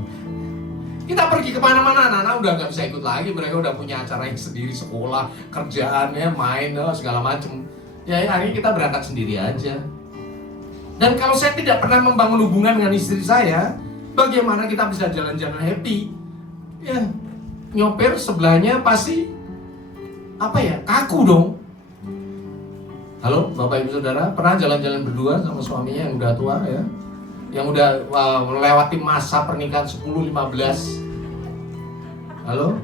Kita pergi kemana-mana, anak-anak udah gak bisa ikut lagi. Mereka udah punya acara yang sendiri, sekolah, kerjaannya, main, segala macam. Ya akhirnya kita berangkat sendiri aja. Dan kalau saya tidak pernah membangun hubungan dengan istri saya, bagaimana kita bisa jalan-jalan happy? Ya, nyopir sebelahnya pasti kaku dong. Halo Bapak Ibu Saudara, pernah jalan-jalan berdua sama suaminya yang udah tua ya? Yang udah melewati masa pernikahan 10-15. Halo?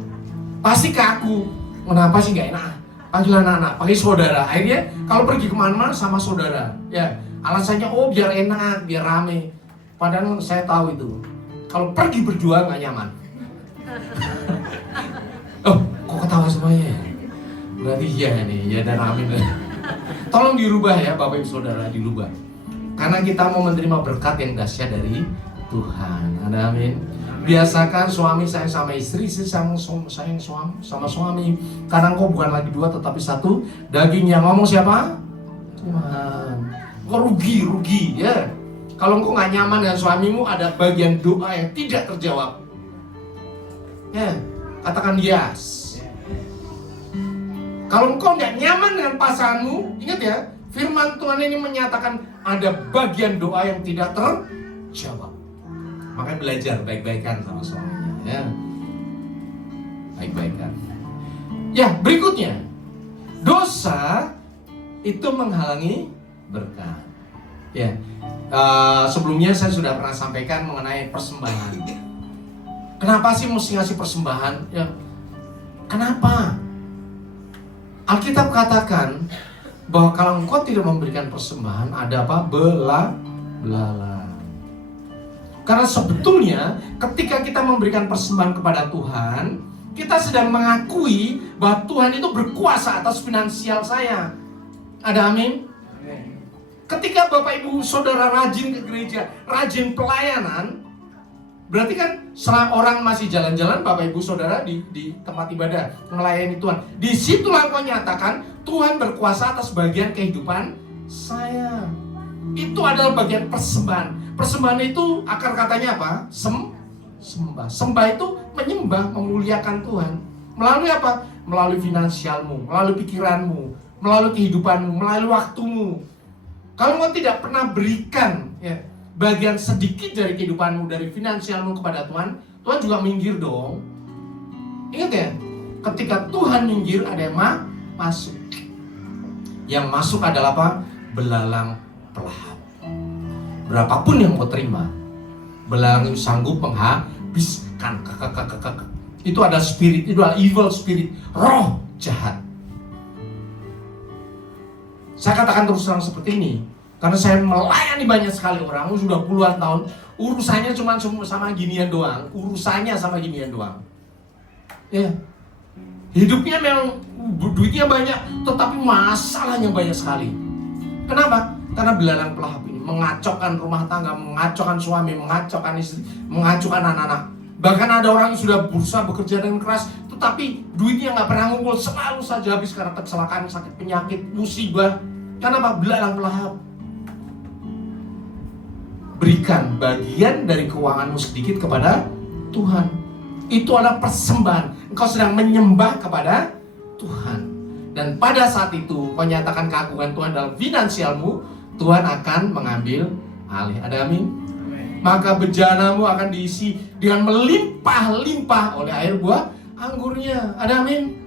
Pasti kaku. Kenapa sih gak enak? Panggil anak-anak, panggil saudara. Akhirnya kalau pergi kemana-mana sama saudara. Ya, alasannya biar enak, biar rame. Padahal saya tahu itu. Kalau pergi berdua gak nyaman. Kok ketawa semuanya? Berarti iya nih, ya dan amin. Tolong dirubah ya Bapak Ibu Saudara, dirubah. Karena kita mau menerima berkat yang dahsyat dari Tuhan. Ada amin. Biasakan suami sayang sama istri, istri sayang sama suami. Karena engkau bukan lagi 2 tetapi 1 daging. Yang ngomong siapa? Tuhan. Engkau rugi ya. Kalau engkau gak nyaman dengan suamimu, ada bagian doa yang tidak terjawab. Ya, katakan yes. Kalau engkau nggak nyaman dengan pasanganmu, ingat ya, firman Tuhan ini menyatakan ada bagian doa yang tidak terjawab. Makanya belajar baik-baikan sama suaminya, ya. Baik-baikan. Ya, berikutnya, dosa itu menghalangi berkat. Ya, sebelumnya saya sudah pernah sampaikan mengenai persembahan. Kenapa sih mesti ngasih persembahan? Ya, kenapa? Alkitab katakan bahwa kalau engkau tidak memberikan persembahan, ada apa? Belalang. Karena sebetulnya ketika kita memberikan persembahan kepada Tuhan, kita sedang mengakui bahwa Tuhan itu berkuasa atas finansial saya. Ada amin? Ketika Bapak Ibu Saudara rajin ke gereja, rajin pelayanan, berarti kan setelah orang masih jalan-jalan, Bapak Ibu Saudara di tempat ibadah melayani Tuhan. Disitulah kau nyatakan Tuhan berkuasa atas bagian kehidupan saya. Itu adalah bagian persembahan. Persembahan itu akar katanya apa? Sembah. Sembah itu menyembah, memuliakan Tuhan. Melalui apa? Melalui finansialmu, melalui pikiranmu, melalui kehidupanmu, melalui waktumu. Kalau kau tidak pernah berikan ya, bagian sedikit dari kehidupanmu, dari finansialmu kepada Tuhan, Tuhan juga minggir dong. Ingat ya, Ketika Tuhan minggir, ada yang masuk. Yang masuk adalah apa? Belalang pelahap. Berapapun yang mau terima, belalang itu sanggup menghabiskan. Itu ada spirit, itu adalah evil spirit, roh jahat. Saya katakan terus terang seperti ini karena saya melayani banyak sekali orang, sudah puluhan tahun. Urusannya cuma sama ginian doang. Ya. Hidupnya memang duitnya banyak, tetapi masalahnya banyak sekali. Kenapa? Karena belalang pelahap ini mengacaukan rumah tangga, mengacaukan suami, mengacaukan istri, mengacaukan anak-anak. Bahkan ada orang yang sudah berusaha bekerja dengan keras, tetapi duitnya nggak pernah ngumpul, selalu saja habis karena kecelakaan, sakit, penyakit, musibah. Kenapa? Belalang pelahap. Berikan bagian dari keuanganmu sedikit kepada Tuhan. Itu adalah persembahan. Engkau sedang menyembah kepada Tuhan. Dan pada saat itu, menyatakan keagungan Tuhan dalam finansialmu, Tuhan akan mengambil alih. Ada amin? Maka bejanamu akan diisi dengan melimpah-limpah oleh air buah anggurnya. Ada amin?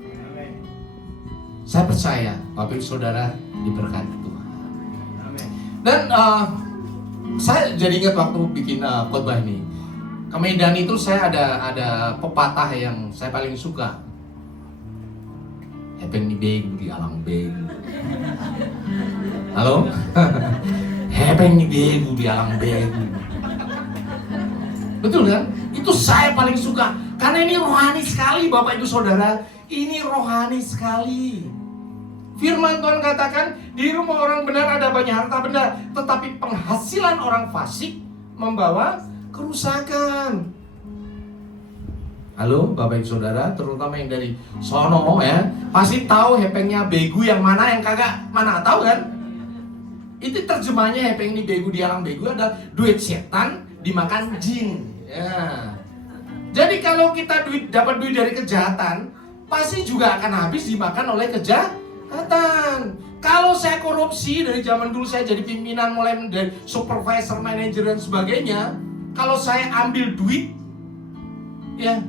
Saya percaya Bapak Ibu Saudara diberkati Tuhan. Dan saya jadi ingat waktu bikin khotbah ini. Ke Medan itu saya ada pepatah yang saya paling suka. Hepeng di begu di alang begu. Halo? Hepeng di begu di alang begu. Betul kan? Itu saya paling suka. Karena ini rohani sekali Bapak Ibu Saudara. Ini rohani sekali. Firman Tuhan katakan, di rumah orang benar ada banyak harta benda, tetapi penghasilan orang fasik membawa kerusakan. Halo Bapak Ibu Saudara, terutama yang dari sono ya, pasti tahu hepengnya begu yang mana, yang kagak mana, tahu kan? Itu terjemahnya hepeng ini begu di alang begu adalah duit setan dimakan jin. Ya. Jadi kalau kita dapat duit dari kejahatan, pasti juga akan habis dimakan oleh kejahatan. Kalau saya korupsi dari zaman dulu saya jadi pimpinan, mulai dari supervisor, manajer dan sebagainya, kalau saya ambil duit, ya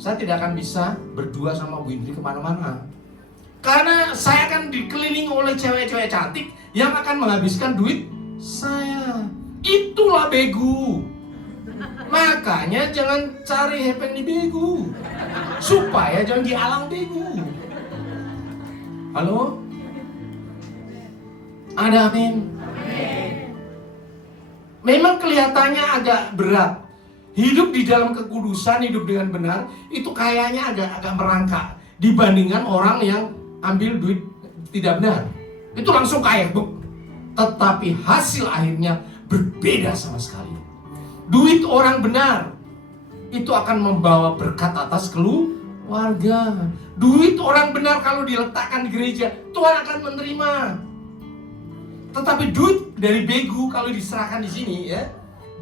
saya tidak akan bisa berdua sama Bu Indri kemana-mana. Karena saya akan dikelilingi oleh cewek-cewek cantik yang akan menghabiskan duit saya. Itulah begu. Makanya jangan cari hepeng di begu, supaya jangan di alang begu. Halo? Ada amin? Memang kelihatannya agak berat. Hidup di dalam kekudusan, hidup dengan benar, itu kayaknya agak merangkak dibandingkan orang yang ambil duit tidak benar. Itu langsung kaya, Bu. Tetapi hasil akhirnya berbeda sama sekali. Duit orang benar itu akan membawa berkat atas keluarga. Duit orang benar kalau diletakkan di gereja, Tuhan akan menerima. Tetapi duit dari begu kalau diserahkan di sini ya,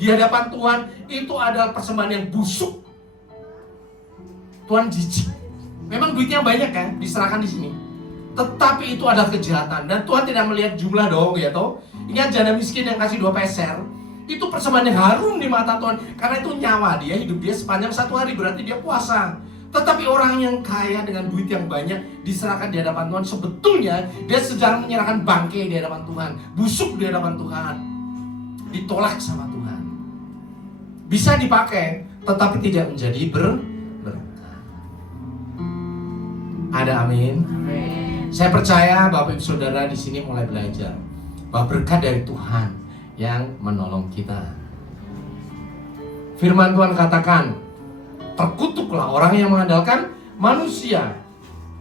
di hadapan Tuhan, itu adalah persembahan yang busuk. Tuhan jijik. Memang duitnya banyak kan diserahkan di sini, tetapi itu adalah kejahatan. Dan Tuhan tidak melihat jumlah dong ya toh. Ingat janda miskin yang kasih 2 peser, itu persembahan yang harum di mata Tuhan, karena itu nyawa dia, hidup dia sepanjang 1 hari, berarti dia puasa. Tetapi orang yang kaya dengan duit yang banyak diserahkan di hadapan Tuhan, sebetulnya dia sedang menyerahkan bangkai di hadapan Tuhan, busuk di hadapan Tuhan, ditolak sama Tuhan. Bisa dipakai, tetapi tidak menjadi berkah. Ada amin? Saya percaya Bapak Ibu Saudara di sini mulai belajar bahwa berkat dari Tuhan yang menolong kita. Firman Tuhan katakan, terkutuklah orang yang mengandalkan manusia,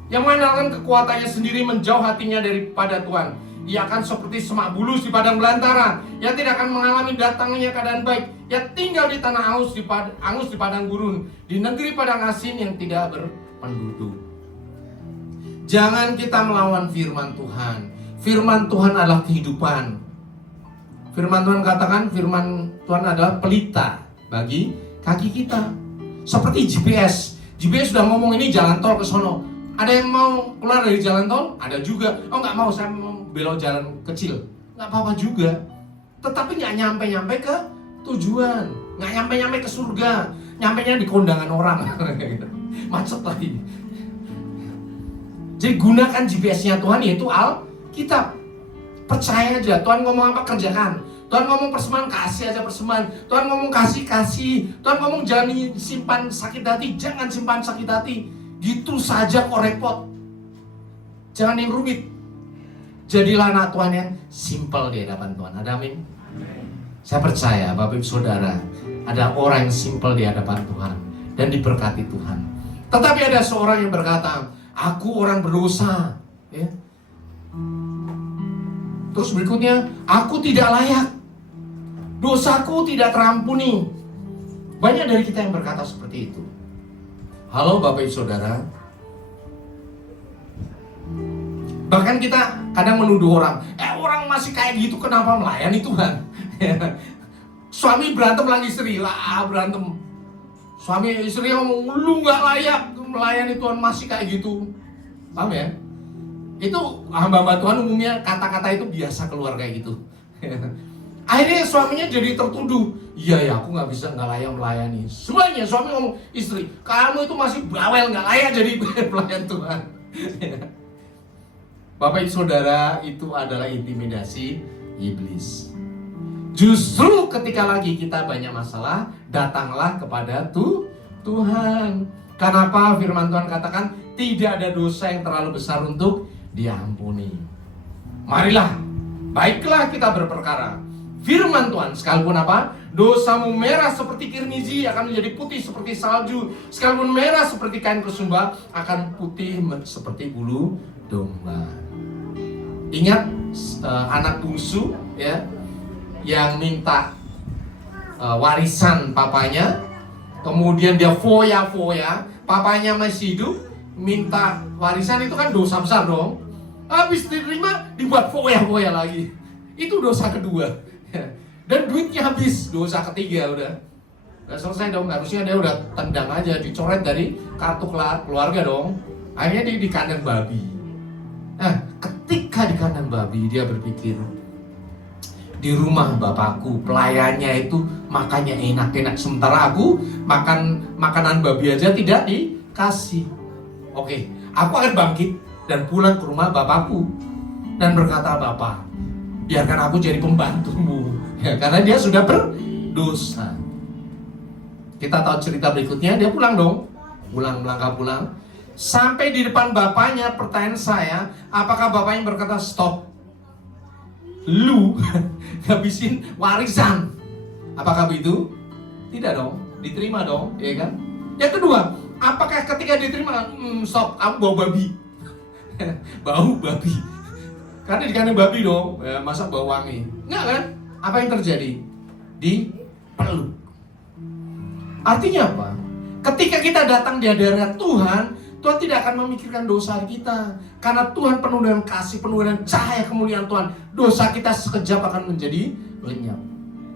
yang mengandalkan kekuatannya sendiri, menjauh hatinya daripada Tuhan. Ia akan seperti semak bulus di padang belantara, yang tidak akan mengalami datangnya keadaan baik, yang tinggal di tanah angus di padang gurun, di negeri padang asin yang tidak berpenduduk. Jangan kita melawan firman Tuhan. Firman Tuhan adalah kehidupan. Firman Tuhan katakan, firman Tuhan adalah pelita bagi kaki kita. Seperti GPS. GPS sudah ngomong ini jalan tol ke sono. Ada yang mau keluar dari jalan tol? Ada juga. Oh nggak mau, saya mau belok jalan kecil. Nggak apa-apa juga. Tetapi nggak nyampe-nyampe ke tujuan. Nggak nyampe-nyampe ke surga. Nyampenya di kondangan orang. macet lagi. Jadi gunakan GPS-nya Tuhan, yaitu Alkitab. Percaya aja, Tuhan ngomong apa kerjakan. Tuhan ngomong persembahan, kasih aja persembahan. Tuhan ngomong kasih. Tuhan ngomong jangan simpan sakit hati, jangan simpan sakit hati. Gitu saja kok repot. Jangan yang rumit. Jadilah anak Tuhan yang simple di hadapan Tuhan. Ada amin? Saya percaya Bapak Ibu Saudara, ada orang yang simple di hadapan Tuhan dan diberkati Tuhan. Tetapi ada seorang yang berkata, aku orang berdosa, ya. Terus berikutnya, aku tidak layak, dosaku tidak terampuni. Banyak dari kita yang berkata seperti itu. Halo Bapak Ibu Saudara. Bahkan kita kadang menuduh orang, orang masih kayak gitu kenapa melayani Tuhan? Suami berantem lagi istri, berantem. Suami istri ngomong, lu gak layak melayani Tuhan, masih kayak gitu. Paham ya? Itu hamba-hamba Tuhan umumnya kata-kata itu biasa keluar kayak gitu. Akhirnya suaminya jadi tertuduh, iya ya aku gak bisa, gak layak melayani. Semuanya suami ngomong, istri kamu itu masih bawel, gak layak jadi pelayan Tuhan. Bapak Ibu Saudara, itu adalah intimidasi iblis. Justru ketika lagi kita banyak masalah, datanglah kepada Tuhan. Kenapa firman Tuhan katakan tidak ada dosa yang terlalu besar untuk diampuni. Marilah, baiklah kita berperkara. Firman Tuhan, sekalipun apa? Dosamu merah seperti kirmizi akan menjadi putih seperti salju. Sekalipun merah seperti kain kesumba akan putih seperti bulu domba. Ingat anak bungsu ya, yang minta warisan papanya, kemudian dia foya-foya, papanya masih hidup, minta warisan, itu kan dosa besar dong. Habis diterima dibuat foya-foya lagi, itu dosa kedua. Dan duitnya habis, dosa ketiga udah. Gak selesai dong, harusnya dia udah tendang aja, dicoret dari kartu keluarga dong. Akhirnya dia di kandang babi. Nah, ketika di kandang babi dia berpikir, di rumah bapakku pelayannya itu makannya enak-enak, sementara aku makan makanan babi aja tidak dikasih. Oke, aku akan bangkit dan pulang ke rumah bapakku dan berkata, Bapak, biarkan aku jadi pembantumu, ya, karena dia sudah berdosa. Kita tahu cerita berikutnya, dia pulang dong, melangkah pulang. Sampai di depan bapaknya, pertanyaan saya, apakah bapaknya berkata, stop, lu ngabisin warisan? Apakah begitu? Tidak dong, diterima dong, ya kan? Yang kedua, apakah ketika diterima, stop, aku bau babi? Bau babi, karena di kandang babi dong, ya, masa bau wangi? Enggak kan? Apa yang terjadi? Dipeluk. Artinya apa? Ketika kita datang di hadirat Tuhan, Tuhan tidak akan memikirkan dosa kita, karena Tuhan penuh dengan kasih, penuh dengan cahaya kemuliaan Tuhan. Dosa kita sekejap akan menjadi lenyap.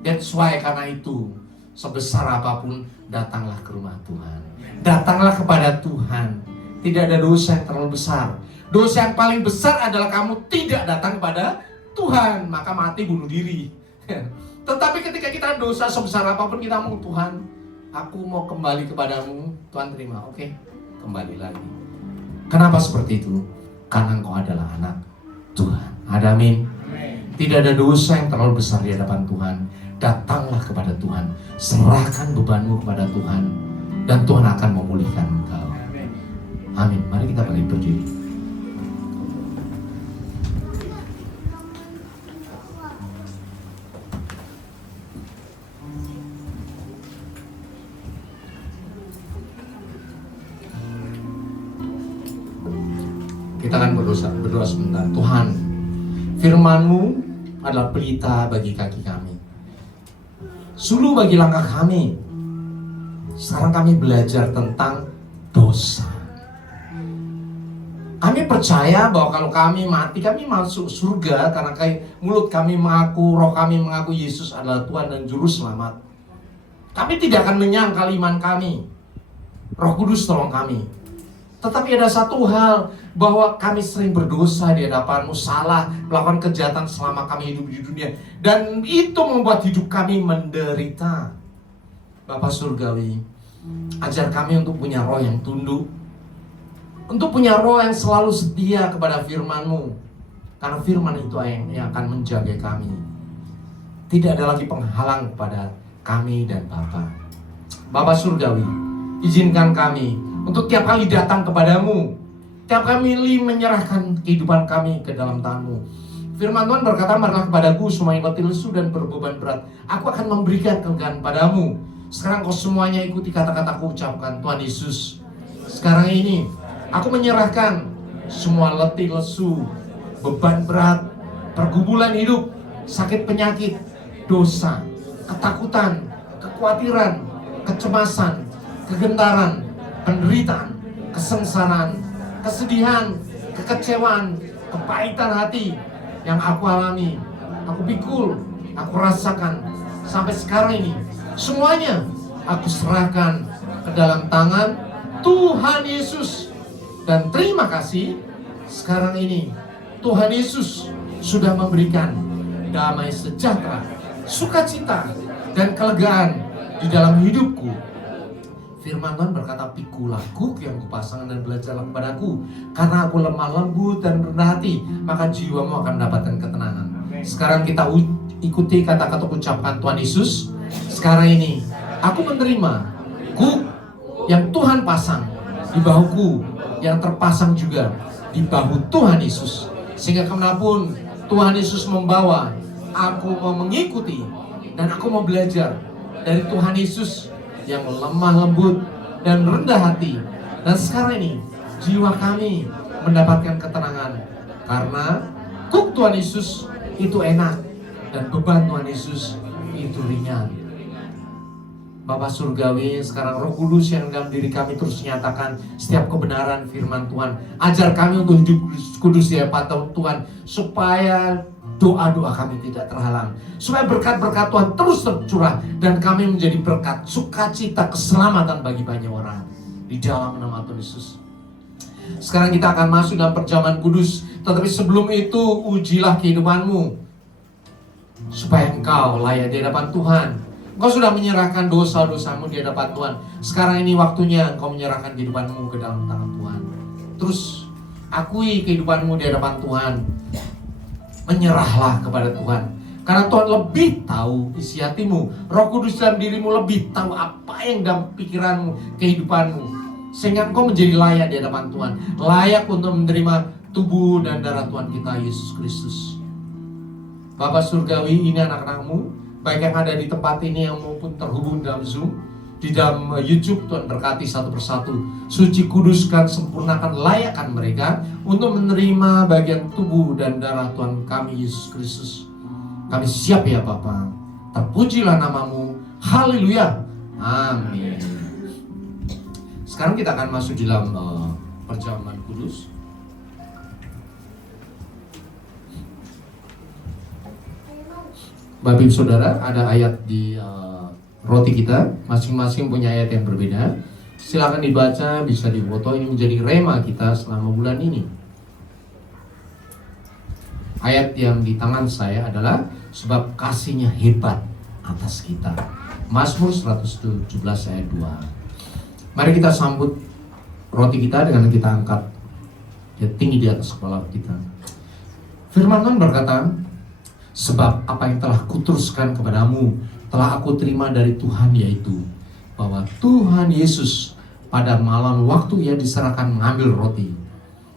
That's why, karena itu sebesar apapun datanglah ke rumah Tuhan, datanglah kepada Tuhan. Tidak ada dosa yang terlalu besar. Dosa yang paling besar adalah kamu tidak datang kepada Tuhan, maka mati bunuh diri. Tetapi ketika kita dosa sebesar apapun, kita mau, Tuhan, aku mau kembali kepadamu. Tuhan terima, oke, kembali lagi. Kenapa seperti itu? Karena engkau adalah anak Tuhan. Ada amin? Tidak ada dosa yang terlalu besar di hadapan Tuhan. Datanglah kepada Tuhan, serahkan bebanmu kepada Tuhan, dan Tuhan akan memulihkan engkau. Amin. Mari kita balik berdiri. Kita akan berdoa sebentar. Tuhan, firman-Mu adalah pelita bagi kaki kami, suluh bagi langkah kami. Sekarang kami belajar tentang dosa. Kami percaya bahwa kalau kami mati, kami masuk surga karena mulut kami mengaku, roh kami mengaku Yesus adalah Tuhan dan Juru Selamat. Kami tidak akan menyangkal iman kami. Roh Kudus tolong kami. Tetapi ada satu hal, bahwa kami sering berdosa di hadapan-Mu, salah, melakukan kejahatan selama kami hidup di dunia, dan itu membuat hidup kami menderita. Bapa Surgawi, Ajar kami untuk punya roh yang tunduk, untuk punya roh yang selalu setia kepada firman-Mu, karena firman itu yang akan menjaga kami. Tidak ada lagi penghalang kepada kami dan Bapa. Bapa Surgawi, izinkan kami untuk tiap kali datang kepadamu, tiap kali menyerahkan kehidupan kami ke dalam tangan-Mu. Firman Tuhan berkata, marilah kepadaku semua yang letih lesu dan berbeban berat, aku akan memberikan kelegaan padamu. Sekarang kau semuanya ikuti kata-kataku ucapkan, Tuhan Yesus, sekarang ini aku menyerahkan semua letih lesu, beban berat, pergumulan hidup, sakit penyakit, dosa, ketakutan, kekhawatiran, kecemasan, kegentaran, penderitaan, kesengsaraan, kesedihan, kekecewaan, kepahitan hati yang aku alami, aku pikul, aku rasakan sampai sekarang ini. Semuanya aku serahkan ke dalam tangan Tuhan Yesus. Dan terima kasih, sekarang ini Tuhan Yesus sudah memberikan damai sejahtera, sukacita, dan kelegaan di dalam hidupku. Firman Tuhan berkata, pikul aku yang kupasang dan belajarlah kepadaku, karena aku lemah lembut dan rendah hati, maka jiwamu akan mendapatkan ketenangan. Sekarang kita ikuti kata-kata ucapan Tuhan Yesus. Sekarang ini aku menerima kuk yang Tuhan pasang di bahuku, yang terpasang juga di bahu Tuhan Yesus, sehingga kemanapun Tuhan Yesus membawa, aku mau mengikuti dan aku mau belajar dari Tuhan Yesus yang lemah lembut dan rendah hati. Dan sekarang ini jiwa kami mendapatkan ketenangan, karena kuk Tuhan Yesus itu enak dan beban Tuhan Yesus itu ringan. Bapa Surgawi, sekarang Roh Kudus yang dalam diri kami terus nyatakan setiap kebenaran firman Tuhan. Ajar kami untuk hidup kudus di hadapan Tuhan, supaya doa-doa kami tidak terhalang, supaya berkat-berkat Tuhan terus tercurah, dan kami menjadi berkat, sukacita, keselamatan bagi banyak orang di dalam nama Tuhan Yesus. Sekarang kita akan masuk dalam perjamuan kudus, tetapi sebelum itu ujilah kehidupanmu supaya engkau layak di hadapan Tuhan. Engkau sudah menyerahkan dosa-dosamu di hadapan Tuhan. Sekarang ini waktunya engkau menyerahkan kehidupanmu ke dalam tangan Tuhan. Terus akui kehidupanmu di hadapan Tuhan. Menyerahlah kepada Tuhan, karena Tuhan lebih tahu isi hatimu. Roh Kudus dalam dirimu lebih tahu apa yang dalam pikiranmu, kehidupanmu, sehingga engkau menjadi layak di hadapan Tuhan, layak untuk menerima tubuh dan darah Tuhan kita Yesus Kristus. Bapa Surgawi, ini anak-anakmu, baik yang ada di tempat ini yang maupun terhubung dalam Zoom, di dalam YouTube. Tuhan berkati satu persatu. Suci, kuduskan, sempurnakan, layakkan mereka untuk menerima bagian tubuh dan darah Tuhan kami Yesus Kristus. Kami siap ya Bapa. Terpujilah namamu. Haleluya. Amin. Sekarang kita akan masuk di dalam perjamuan kudus. Bapak Ibu Saudara, ada ayat di roti kita, masing-masing punya ayat yang berbeda. Silakan dibaca, bisa difoto. Ini menjadi rema kita selama bulan ini. Ayat yang di tangan saya adalah sebab kasihnya hebat atas kita. Mazmur 117 ayat 2. Mari kita sambut roti kita dengan kita angkat tinggi di atas kepala kita. Firman Tuhan berkata, sebab apa yang telah kuteruskan kepadamu telah aku terima dari Tuhan, yaitu bahwa Tuhan Yesus pada malam waktu ia diserahkan mengambil roti,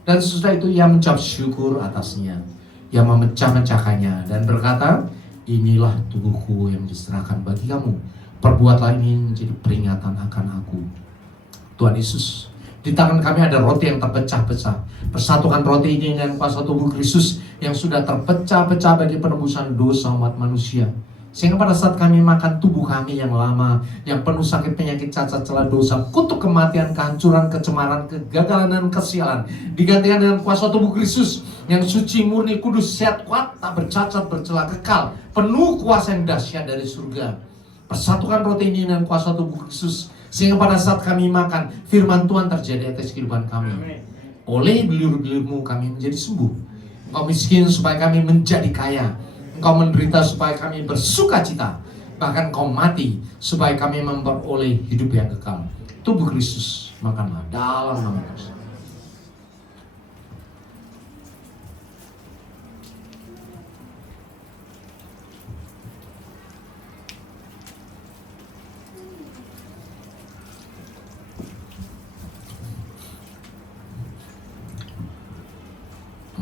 dan sesudah itu ia mengucap syukur atasnya, ia memecah-mecahkannya dan berkata, inilah tubuhku yang diserahkan bagi kamu, perbuatlah ini menjadi peringatan akan aku. Tuhan Yesus, di tangan kami ada roti yang terpecah-pecah. Persatukan roti ini dengan kuasa tubuh Kristus yang sudah terpecah-pecah bagi penebusan dosa umat manusia. Sehingga pada saat kami makan tubuh kami yang lama, yang penuh sakit, penyakit, cacat, celah, dosa, kutuk kematian, kehancuran, kecemaran, kegagalan, dan kesialan, digantikan dengan kuasa tubuh Kristus yang suci, murni, kudus, sehat, kuat, tak bercacat, bercela, kekal, penuh kuasa yang dahsyat dari surga. Persatukan roti ini dengan kuasa tubuh Kristus, sehingga pada saat kami makan, firman Tuhan terjadi atas kehidupan kami. Oleh bilur-bilurmu kami menjadi sembuh. Engkau miskin supaya kami menjadi kaya. Engkau menderita supaya kami bersuka cita. bahkan kau mati supaya kami memperoleh hidup yang kekal. Tubuh Kristus makanlah dalam nama Yesus.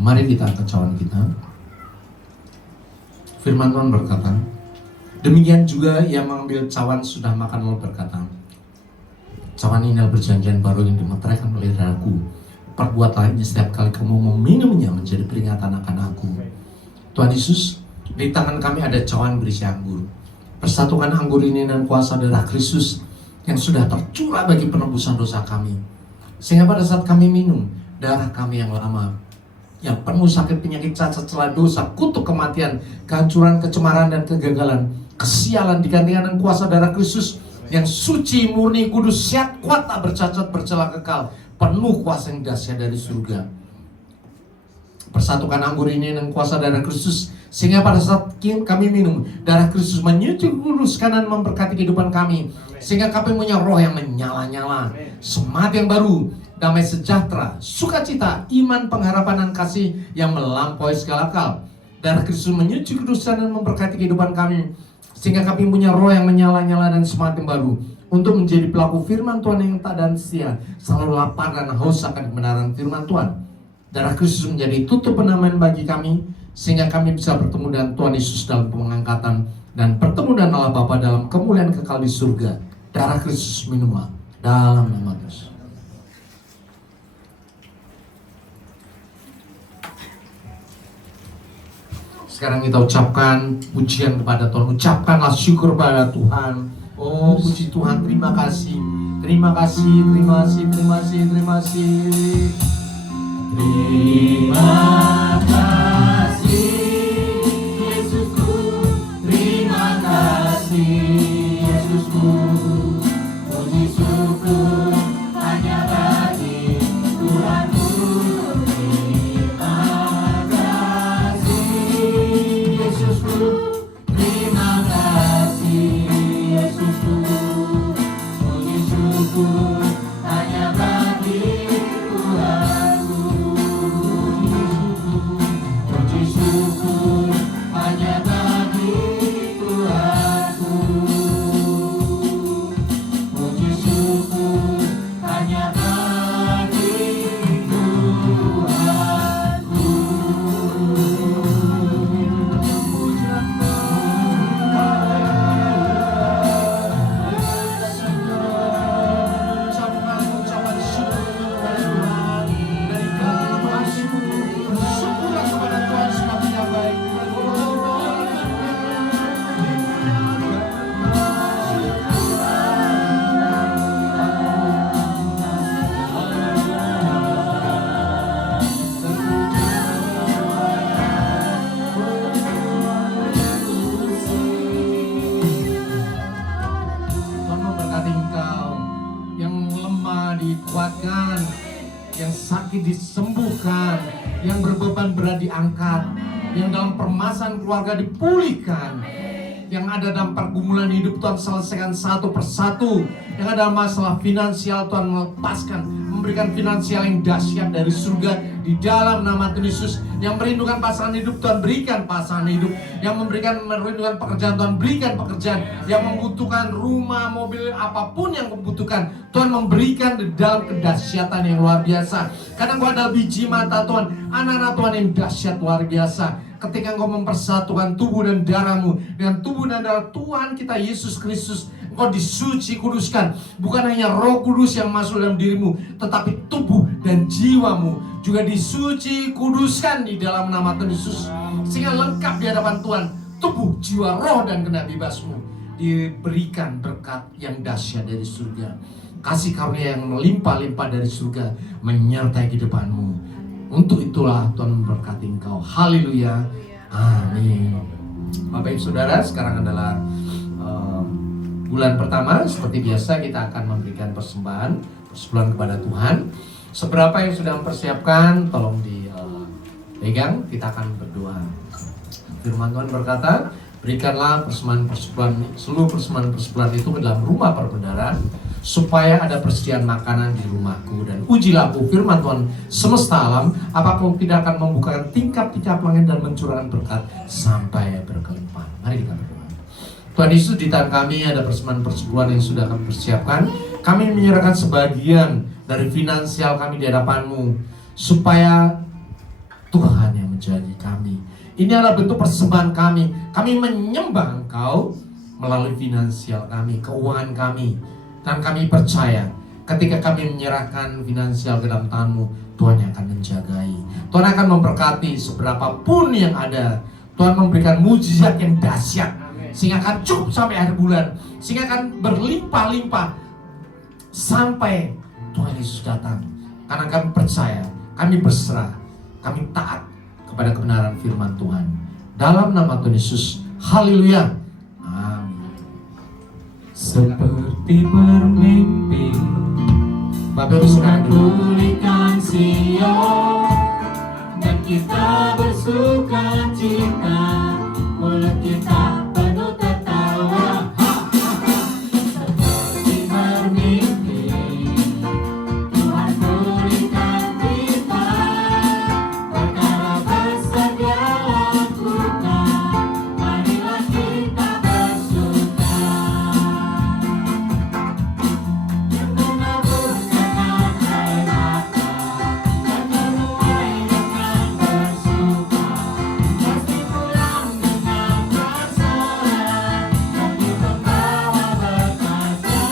Mari kita angkat cawan kita. Firman Tuhan berkata, demikian juga yang mengambil cawan sudah makan lalu berkata, cawan ini adalah perjanjian baru yang dimeteraikan oleh darahku. Perbuatlah ini setiap kali kamu meminumnya menjadi peringatan akan aku. Tuhan Yesus, di tangan kami ada cawan berisi anggur. Persatukan anggur ini dengan kuasa darah Kristus yang sudah tercurah bagi penebusan dosa kami. Sehingga pada saat kami minum darah kami yang lama, yang penuh sakit, penyakit, cacat, celah, dosa, kutuk kematian, kehancuran, kecemaran, dan kegagalan, kesialan digantikan dengan kuasa darah Kristus yang suci, murni, kudus, sehat, kuat, tak bercacat, bercela, kekal, penuh kuasa yang dahsyat dari surga. Persatukan anggur ini dengan kuasa darah Kristus, sehingga pada saat kami minum, darah Kristus menyuci, kuduskan, dan memberkati kehidupan kami, sehingga kami punya roh yang menyala-nyala, semangat yang baru, damai sejahtera, sukacita, iman, pengharapan, dan kasih yang melampaui segala akal. Darah Kristus menyuci, kuduskan, dan memberkati kehidupan kami, sehingga kami punya roh yang menyala-nyala dan semangat yang baru, untuk menjadi pelaku firman Tuhan yang tak dan setia, selalu lapar dan haus akan kebenaran firman Tuhan. Darah Kristus menjadi tutup penampilan bagi kami, sehingga kami bisa bertemu dengan Tuhan Yesus dalam pengangkatan, dan bertemu dengan Allah Bapa dalam kemuliaan kekal di surga. Darah Kristus minumlah dalam nama Yesus. Sekarang kita ucapkan pujian kepada Tuhan. Ucapkanlah syukur pada Tuhan. Oh, puji Tuhan, terima kasih. Terima kasih, terima kasih, terima kasih, terima kasih. Terima kasih Yesusku, terima kasih Yesusku, puji syukur hanya bagi Tuhanku. Terima kasih Yesusku, terima kasih Yesusku, puji syukur hanya bagi Tuhanku. Puji syukur hanya bagi Tuhanku. Puji syukur hanya bagi Tuhanku. Ucapan syukur kepada Tuhan. Dari dalam hatimu, bersyukurlah kepada Tuhan sebab Dia baik. Tuhan memberkati engkau, yang lemah dikuatkan, yang sakit disembuhkan, yang berbeban berat diangkat, yang dalam permasalahan keluarga dipulihkan, yang ada dalam pergumulan hidup Tuhan selesaikan satu persatu, yang ada masalah finansial Tuhan melepaskan, memberikan finansial yang dahsyat dari surga di dalam nama Tuhan Yesus. Yang merindukan pasangan hidup Tuhan berikan pasangan hidup, yang merindukan pekerjaan Tuhan berikan pekerjaan, yang membutuhkan rumah, mobil, apapun yang membutuhkan Tuhan memberikan di dalam kedahsyatan yang luar biasa. Karena Engkau adalah biji mata Tuhan, anak-anak Tuhan yang dahsyat luar biasa. Ketika Engkau mempersatukan tubuh dan darahmu dengan tubuh dan darah Tuhan kita Yesus Kristus, Engkau disuci kuduskan. Bukan hanya Roh Kudus yang masuk dalam dirimu, tetapi tubuh dan jiwamu juga disuci kuduskan di dalam nama Tuhan Yesus, sehingga lengkap di hadapan Tuhan. Tubuh, jiwa, roh, dan kena bebasmu diberikan berkat yang dahsyat dari surga. Kasih karunia yang melimpah-limpah dari surga menyertai kehidupanmu. Untuk itulah Tuhan memberkati engkau. Haleluya. Amin. Bapak Ibu Saudara, sekarang adalah bulan pertama. Seperti biasa kita akan memberikan persembahan persepuluhan kepada Tuhan. Seberapa yang sudah mempersiapkan, tolong dipegang. Kita akan berdoa. Firman Tuhan berkata, Berikanlah persembahan-persembahan, seluruh persembahan-persembahan itu ke dalam rumah perbendaharaan, supaya ada persediaan makanan di rumahku. Dan ujilah aku, firman Tuhan semesta alam, apakah kau tidak akan membukakan tingkap-tingkap langit dan mencurahkan berkat sampai berkelimpahan. Mari kita berdoa. Tuhan Yesus, di tangan kami ada persembahan-persembahan yang sudah kami persiapkan. Kami menyerahkan sebagian dari finansial kami di hadapan-Mu, supaya Tuhan yang menjadi kami. Ini adalah bentuk persembahan kami. Kami menyembah Engkau melalui finansial kami, keuangan kami. Dan kami percaya ketika kami menyerahkan finansial ke dalam tangan-Mu, Tuhan yang akan menjagai. Tuhan akan memberkati seberapa pun yang ada. Tuhan memberikan mujizat yang dahsyat, sehingga akan cukup sampai akhir bulan, sehingga akan berlimpah-limpah sampai Tuhan Yesus datang. Karena kami percaya, kami berserah, kami taat kepada kebenaran firman Tuhan. Dalam nama Tuhan Yesus, haleluya, amin. Seperti bermimpi, Bapak Ibu Saudara dulu. Pulihkan Sion dan kita bersuka cita, mulut kita penuh tertawa. Seperti bermimpi, Tuhan pulihkan kita, perkara besar Dia lakukan, marilah kita bersuka. Yang menabur dengan air mata, yang menuai dengan bersuka, pasti pulang dengan bersorak, bagi pembawa berkasnya.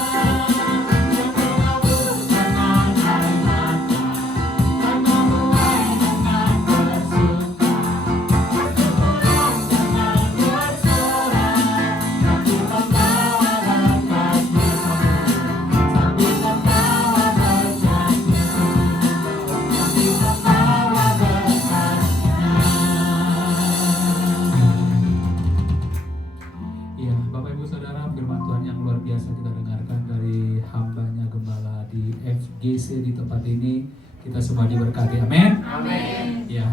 Yang menabur dengan air mata, yang menuai dengan bersuka, pasti pulang dengan bersorak, bagi pembawa berkasnya. Sambil membawa berkatnya, sambil membawa berkatnya. ya Bapak Ibu Saudara, firman Tuhan yang luar biasa kita dengarkan dari hambanya Gembala di FGC di tempat ini. Kita semua diberkati, amin. Ya,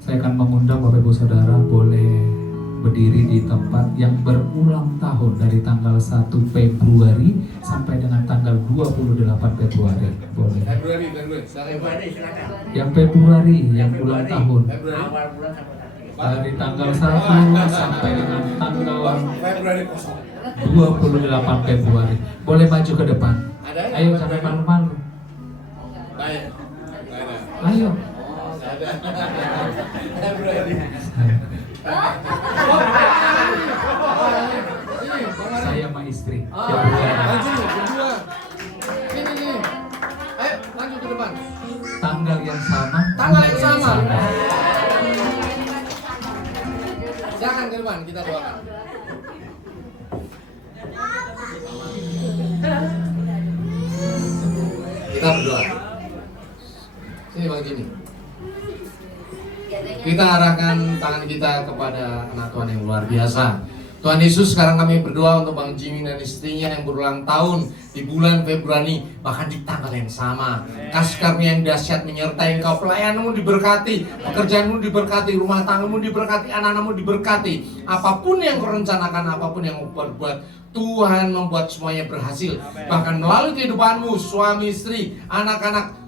saya akan mengundang Bapak Ibu Saudara boleh berdiri di tempat yang berulang tahun dari tanggal 1 Februari sampai dengan tanggal 28 Februari. Boleh. Februari, Yang Februari yang ulang tahun dari tanggal 1 sampai dengan tanggal Februari kosong. 28 Februari. Boleh maju ke depan. Ayo, sampai malu-malu. Baik. Ayo. Februari. Saya sama istri. Maju berdua. Sini. Ayo, maju ke depan. Tanggal yang sama. Tanggal yang sama. Jangan ke depan, kita doakan. Kita berdoa. Sini Bang Jimmy. Kita arahkan tangan kita kepada anak Tuhan yang luar biasa. Tuhan Yesus, sekarang kami berdoa untuk Bang Jimmy dan istrinya yang berulang tahun di bulan Februari, bahkan di tanggal yang sama. Kasih karunia yang dahsyat menyertai engkau, pelayananmu diberkati, pekerjaanmu diberkati, rumah tanggamu diberkati, anak-anakmu diberkati. Apapun yang kau rencanakan, apapun yang kau perbuat, Tuhan membuat semuanya berhasil. Bahkan melalui kehidupanmu, suami, istri, anak-anak,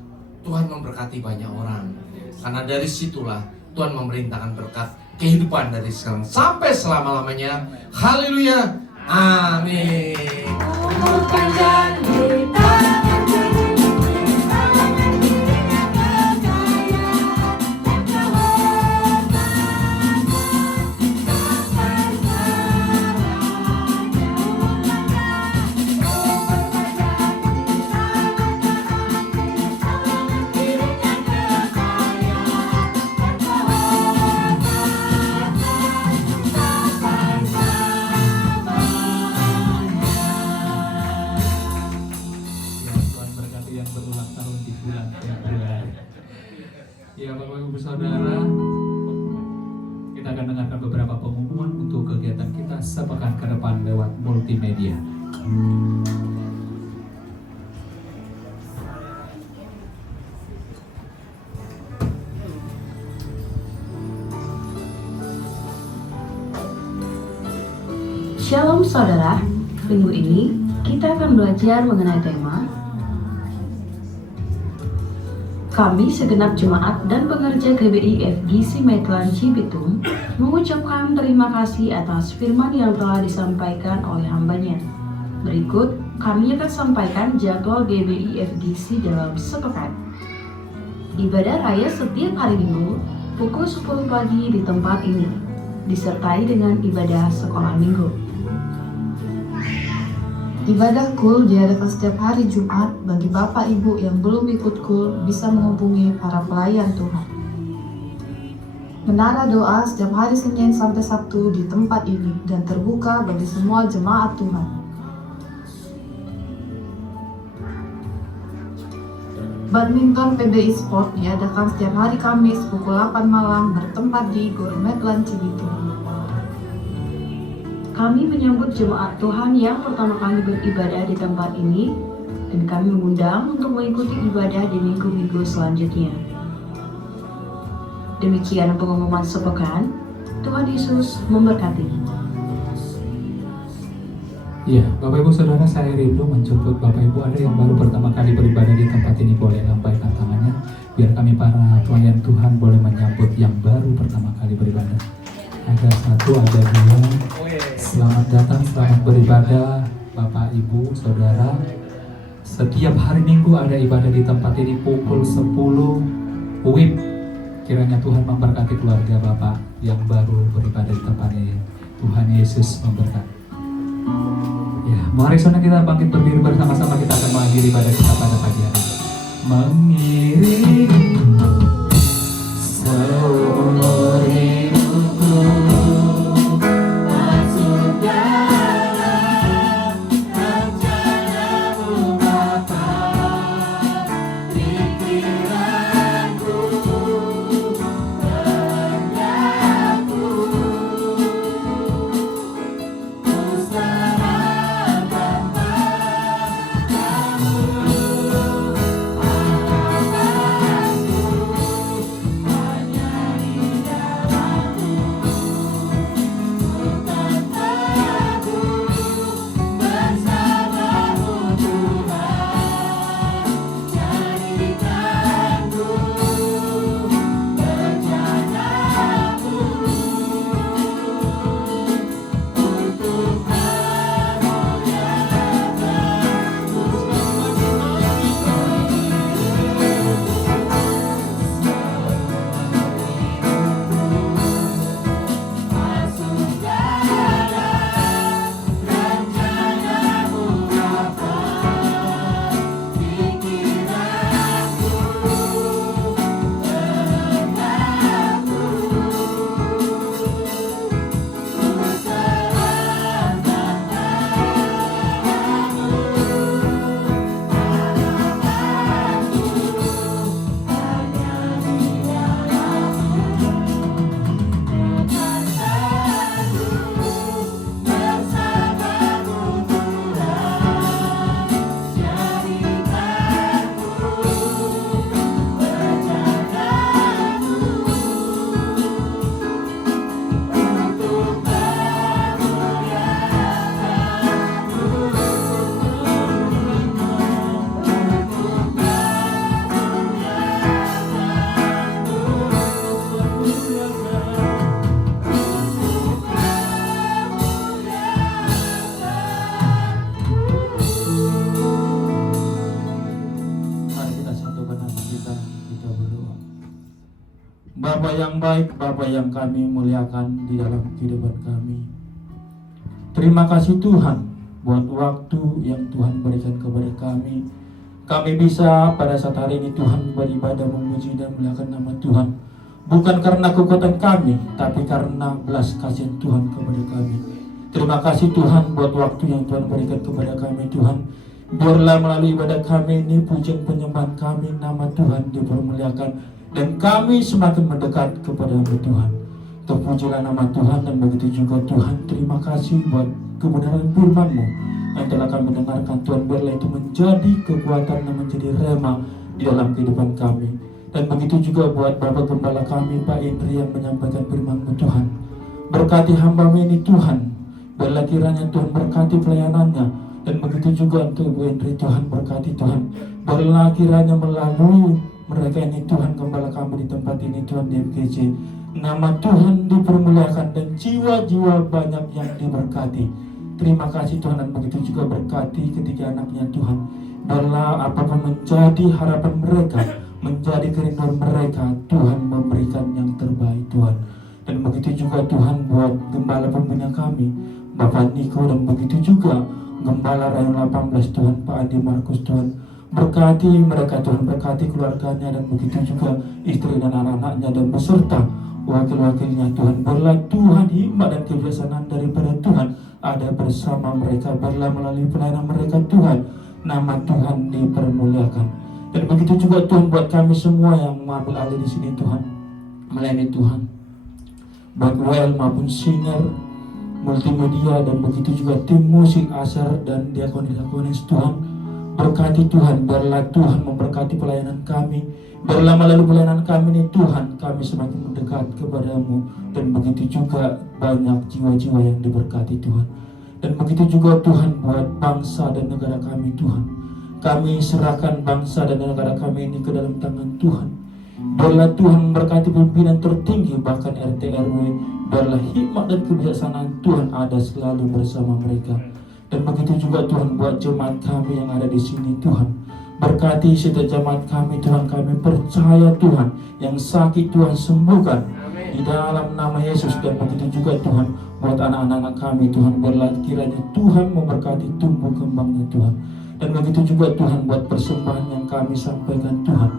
Tuhan memberkati banyak orang. Karena dari situlah Tuhan memerintahkan berkat kehidupan dari sekarang sampai selama-lamanya. Haleluya. Amin. Bukan janji tangan kiri, tangan kirinya kekayaan dan kewenangan sampai selamanya. Bukan janji tangan kirinya kekayaan dan kewenangan sampai Ya, Tuhan berkati yang berulang tahun di bulan Februari. Ya, Bapak Ibu Saudara, kita akan dengarkan beberapa pengumuman untuk kegiatan kita sepekan ke depan lewat multimedia. Shalom saudara, minggu ini kita akan belajar mengenai tema kami segenap jemaat dan pekerja GBI FGC Maitland Cibitung mengucapkan terima kasih atas firman yang telah disampaikan oleh hambanya. Berikut kami akan sampaikan jadwal GBI FGC dalam sepekan. Ibadah raya setiap hari Minggu pukul 10 pagi di tempat ini, disertai dengan ibadah sekolah minggu. Ibadah KUL diadakan setiap hari Jumat. Bagi Bapak Ibu yang belum ikut KUL bisa menghubungi para pelayan Tuhan. Menara doa setiap hari Senin sampai Sabtu di tempat ini dan terbuka bagi semua jemaat Tuhan. Badminton PBI Sport diadakan setiap hari Kamis pukul 8 malam bertempat di Gor Maitland Cibitung. Kami menyambut jemaat Tuhan yang pertama kali beribadah di tempat ini dan kami mengundang untuk mengikuti ibadah di minggu-minggu selanjutnya. Demikian pengumuman sepekan. Tuhan Yesus memberkati. Iya, Bapak Ibu Saudara, saya rindu menjemput Bapak Ibu ada yang baru pertama kali beribadah di tempat ini, boleh lambaikan tangannya biar kami para pelayan Tuhan boleh menyambut yang baru pertama kali beribadah. Ada satu, ada dua. Selamat datang, selamat beribadah Bapak Ibu Saudara. Setiap hari Minggu ada ibadah di tempat ini pukul 10 WIB. Kiranya Tuhan memberkati keluarga Bapak yang baru beribadah di tempat ini. Tuhan Yesus memberkati. Ya, mari saudara kita bangkit berdiri bersama-sama, kita akan mengakhiri ibadah kita pada pagi hari. Mengiring seumur hidupku masuk dalam rencanamu Bapa, pikiranku, kehendakku. Bapa yang baik, Bapa yang kami muliakan di dalam kehidupan kami. Terima kasih Tuhan buat waktu yang Tuhan berikan kepada kami. Kami bisa pada saat hari ini Tuhan beribadah, memuji dan memuliakan nama Tuhan. Bukan karena kekuatan kami, tapi karena belas kasihan Tuhan kepada kami. Terima kasih Tuhan buat waktu yang Tuhan berikan kepada kami Tuhan. Biarlah melalui ibadah kami ini, pujian penyembahan kami, nama Tuhan dipermuliakan. Dan kami semakin mendekat kepada-Mu Tuhan. Terpujilah nama Tuhan, dan begitu juga Tuhan, terima kasih buat kebenaran firman-Mu yang telah kami dengarkan Tuhan. Biarlah itu menjadi kekuatan dan menjadi rema di dalam kehidupan kami. Dan begitu juga buat Bapak Gembala kami Pak Indri yang menyampaikan firman-Mu Tuhan. Berkati hamba-Mu ini Tuhan, Biarlah kiranya Tuhan berkati pelayanannya. Dan begitu juga untuk Ibu Henry, Tuhan berkati Tuhan. Biarlah kiranya melalui mereka ini Tuhan, gembala kami di tempat ini Tuhan di FGC, nama Tuhan dipermuliakan dan jiwa-jiwa banyak yang diberkati. Terima kasih Tuhan, dan begitu juga berkati ketiga anaknya Tuhan. Biarlah apapun menjadi harapan mereka, menjadi kerinduan mereka, Tuhan memberikan yang terbaik Tuhan. Dan begitu juga Tuhan buat gembala pembina kami, Bapak Niko, dan begitu juga Gembala Rayon 18 Tuhan, Pak Adi Markus Tuhan. Berkati mereka Tuhan, berkati keluarganya, dan begitu juga istri dan anak-anaknya, dan beserta wakil-wakilnya Tuhan. Biarlah Tuhan hikmat dan kebijaksanaan daripada Tuhan ada bersama mereka. Biarlah melalui pelayanan mereka Tuhan, nama Tuhan dipermuliakan. Dan begitu juga Tuhan buat kami semua yang mengambil alih di sini Tuhan, melayani Tuhan, baik WL maupun Sinar, multimedia, dan begitu juga tim musik Asar dan diakonis-diakonis Tuhan. Berkati Tuhan, biarlah Tuhan memberkati pelayanan kami. Biarlah melalui pelayanan kami ini Tuhan, kami semakin mendekat kepadamu. Dan begitu juga banyak jiwa-jiwa yang diberkati Tuhan. Dan begitu juga Tuhan buat bangsa dan negara kami Tuhan. Kami serahkan bangsa dan negara kami ini ke dalam tangan Tuhan. Biarlah Tuhan memberkati pimpinan tertinggi, bahkan RT RW. Biarlah hikmat dan kebijaksanaan Tuhan ada selalu bersama mereka. Dan begitu juga Tuhan buat jemaat kami yang ada di sini Tuhan. Berkati setiap jemaat kami Tuhan, kami percaya Tuhan, yang sakit Tuhan sembuhkan di dalam nama Yesus. Dan begitu juga Tuhan buat anak-anak kami Tuhan, biarlah kiranya Tuhan memberkati tumbuh kembangnya Tuhan. Dan begitu juga Tuhan buat persembahan yang kami sampaikan Tuhan,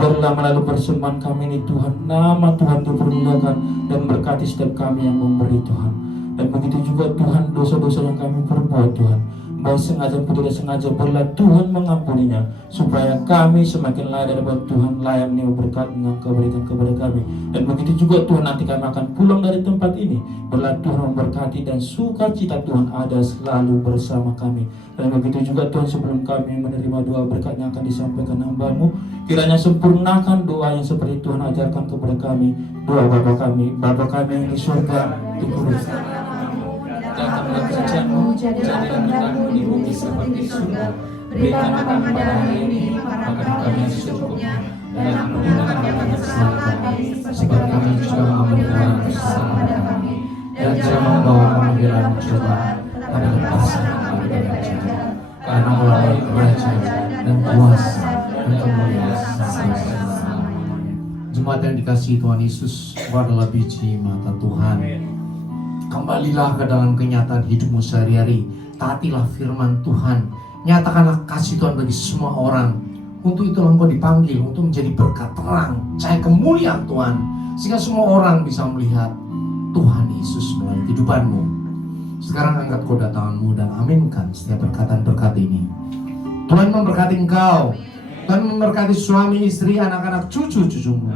biarlah melalui persembahan kami ini Tuhan, nama Tuhan dipermuliakan dan berkati setiap kami yang memberi Tuhan. Dan begitu juga Tuhan dosa-dosa yang kami perbuat Tuhan, baik sengaja maupun tidak sengaja, biarlah Tuhan mengampuninya, supaya kami semakin layak daripada Tuhan, layak menerima berkat yang Kau berikan kepada kami. Dan begitu juga Tuhan nanti kami akan pulang dari tempat ini, biarlah Tuhan memberkati dan sukacita Tuhan ada selalu bersama kami. Dan begitu juga Tuhan, sebelum kami menerima doa berkat yang akan disampaikan hamba-Mu, kiranya sempurnakan doa yang seperti Tuhan ajarkan kepada kami. Doa Bapa kami yang di surga, dikuduskan datanglah kerajaan-Mu, jadilah kehendak-Mu di bumi seperti di surga. Berikanlah kami pada hari ini makan kami yang secukupnya, dan ampunilah kami kesalahan kami, seperti kami juga mengampuni kesalahan pada kami. Dan jangan membawa kami ke dalam cobaan, tapi lepaskan kami dari jahat. Karena Engkau kerajaan dan kuasa dan kemuliaan sampai selama-lamanya. Jemaat yang dikasihi Tuhan Yesus, Engkau adalah biji mata Tuhan. Kembalilah ke dalam kenyataan hidupmu sehari-hari. Taatilah firman Tuhan. Nyatakanlah kasih Tuhan bagi semua orang. Untuk itulah engkau dipanggil untuk menjadi berkat terang, cahaya kemuliaan Tuhan, sehingga semua orang bisa melihat Tuhan Yesus melalui kehidupanmu. Sekarang angkat kedua tanganmu dan aminkan setiap perkataan berkat ini. Tuhan memberkati engkau. Tuhan memberkati suami, istri, anak-anak, cucu-cucumu.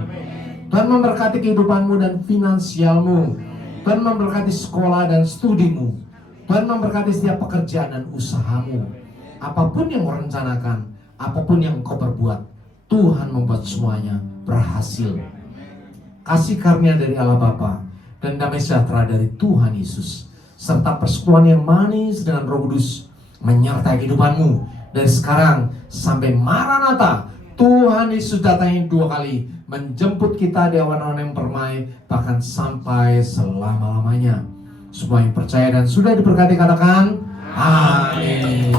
Tuhan memberkati kehidupanmu dan finansialmu. Tuhan memberkati sekolah dan studimu. Tuhan memberkati setiap pekerjaan dan usahamu. Apapun yang kau rencanakan, apapun yang kau perbuat, Tuhan membuat semuanya berhasil. Kasih karunia dari Allah Bapa dan damai sejahtera dari Tuhan Yesus, serta persekutuan yang manis dengan Roh Kudus menyertai kehidupanmu dari sekarang sampai Maranatha. Tuhan Yesus datangin 2 kali, menjemput kita di awan-awan yang permai, bahkan sampai selama-lamanya. Semua yang percaya dan sudah diberkati katakan amin.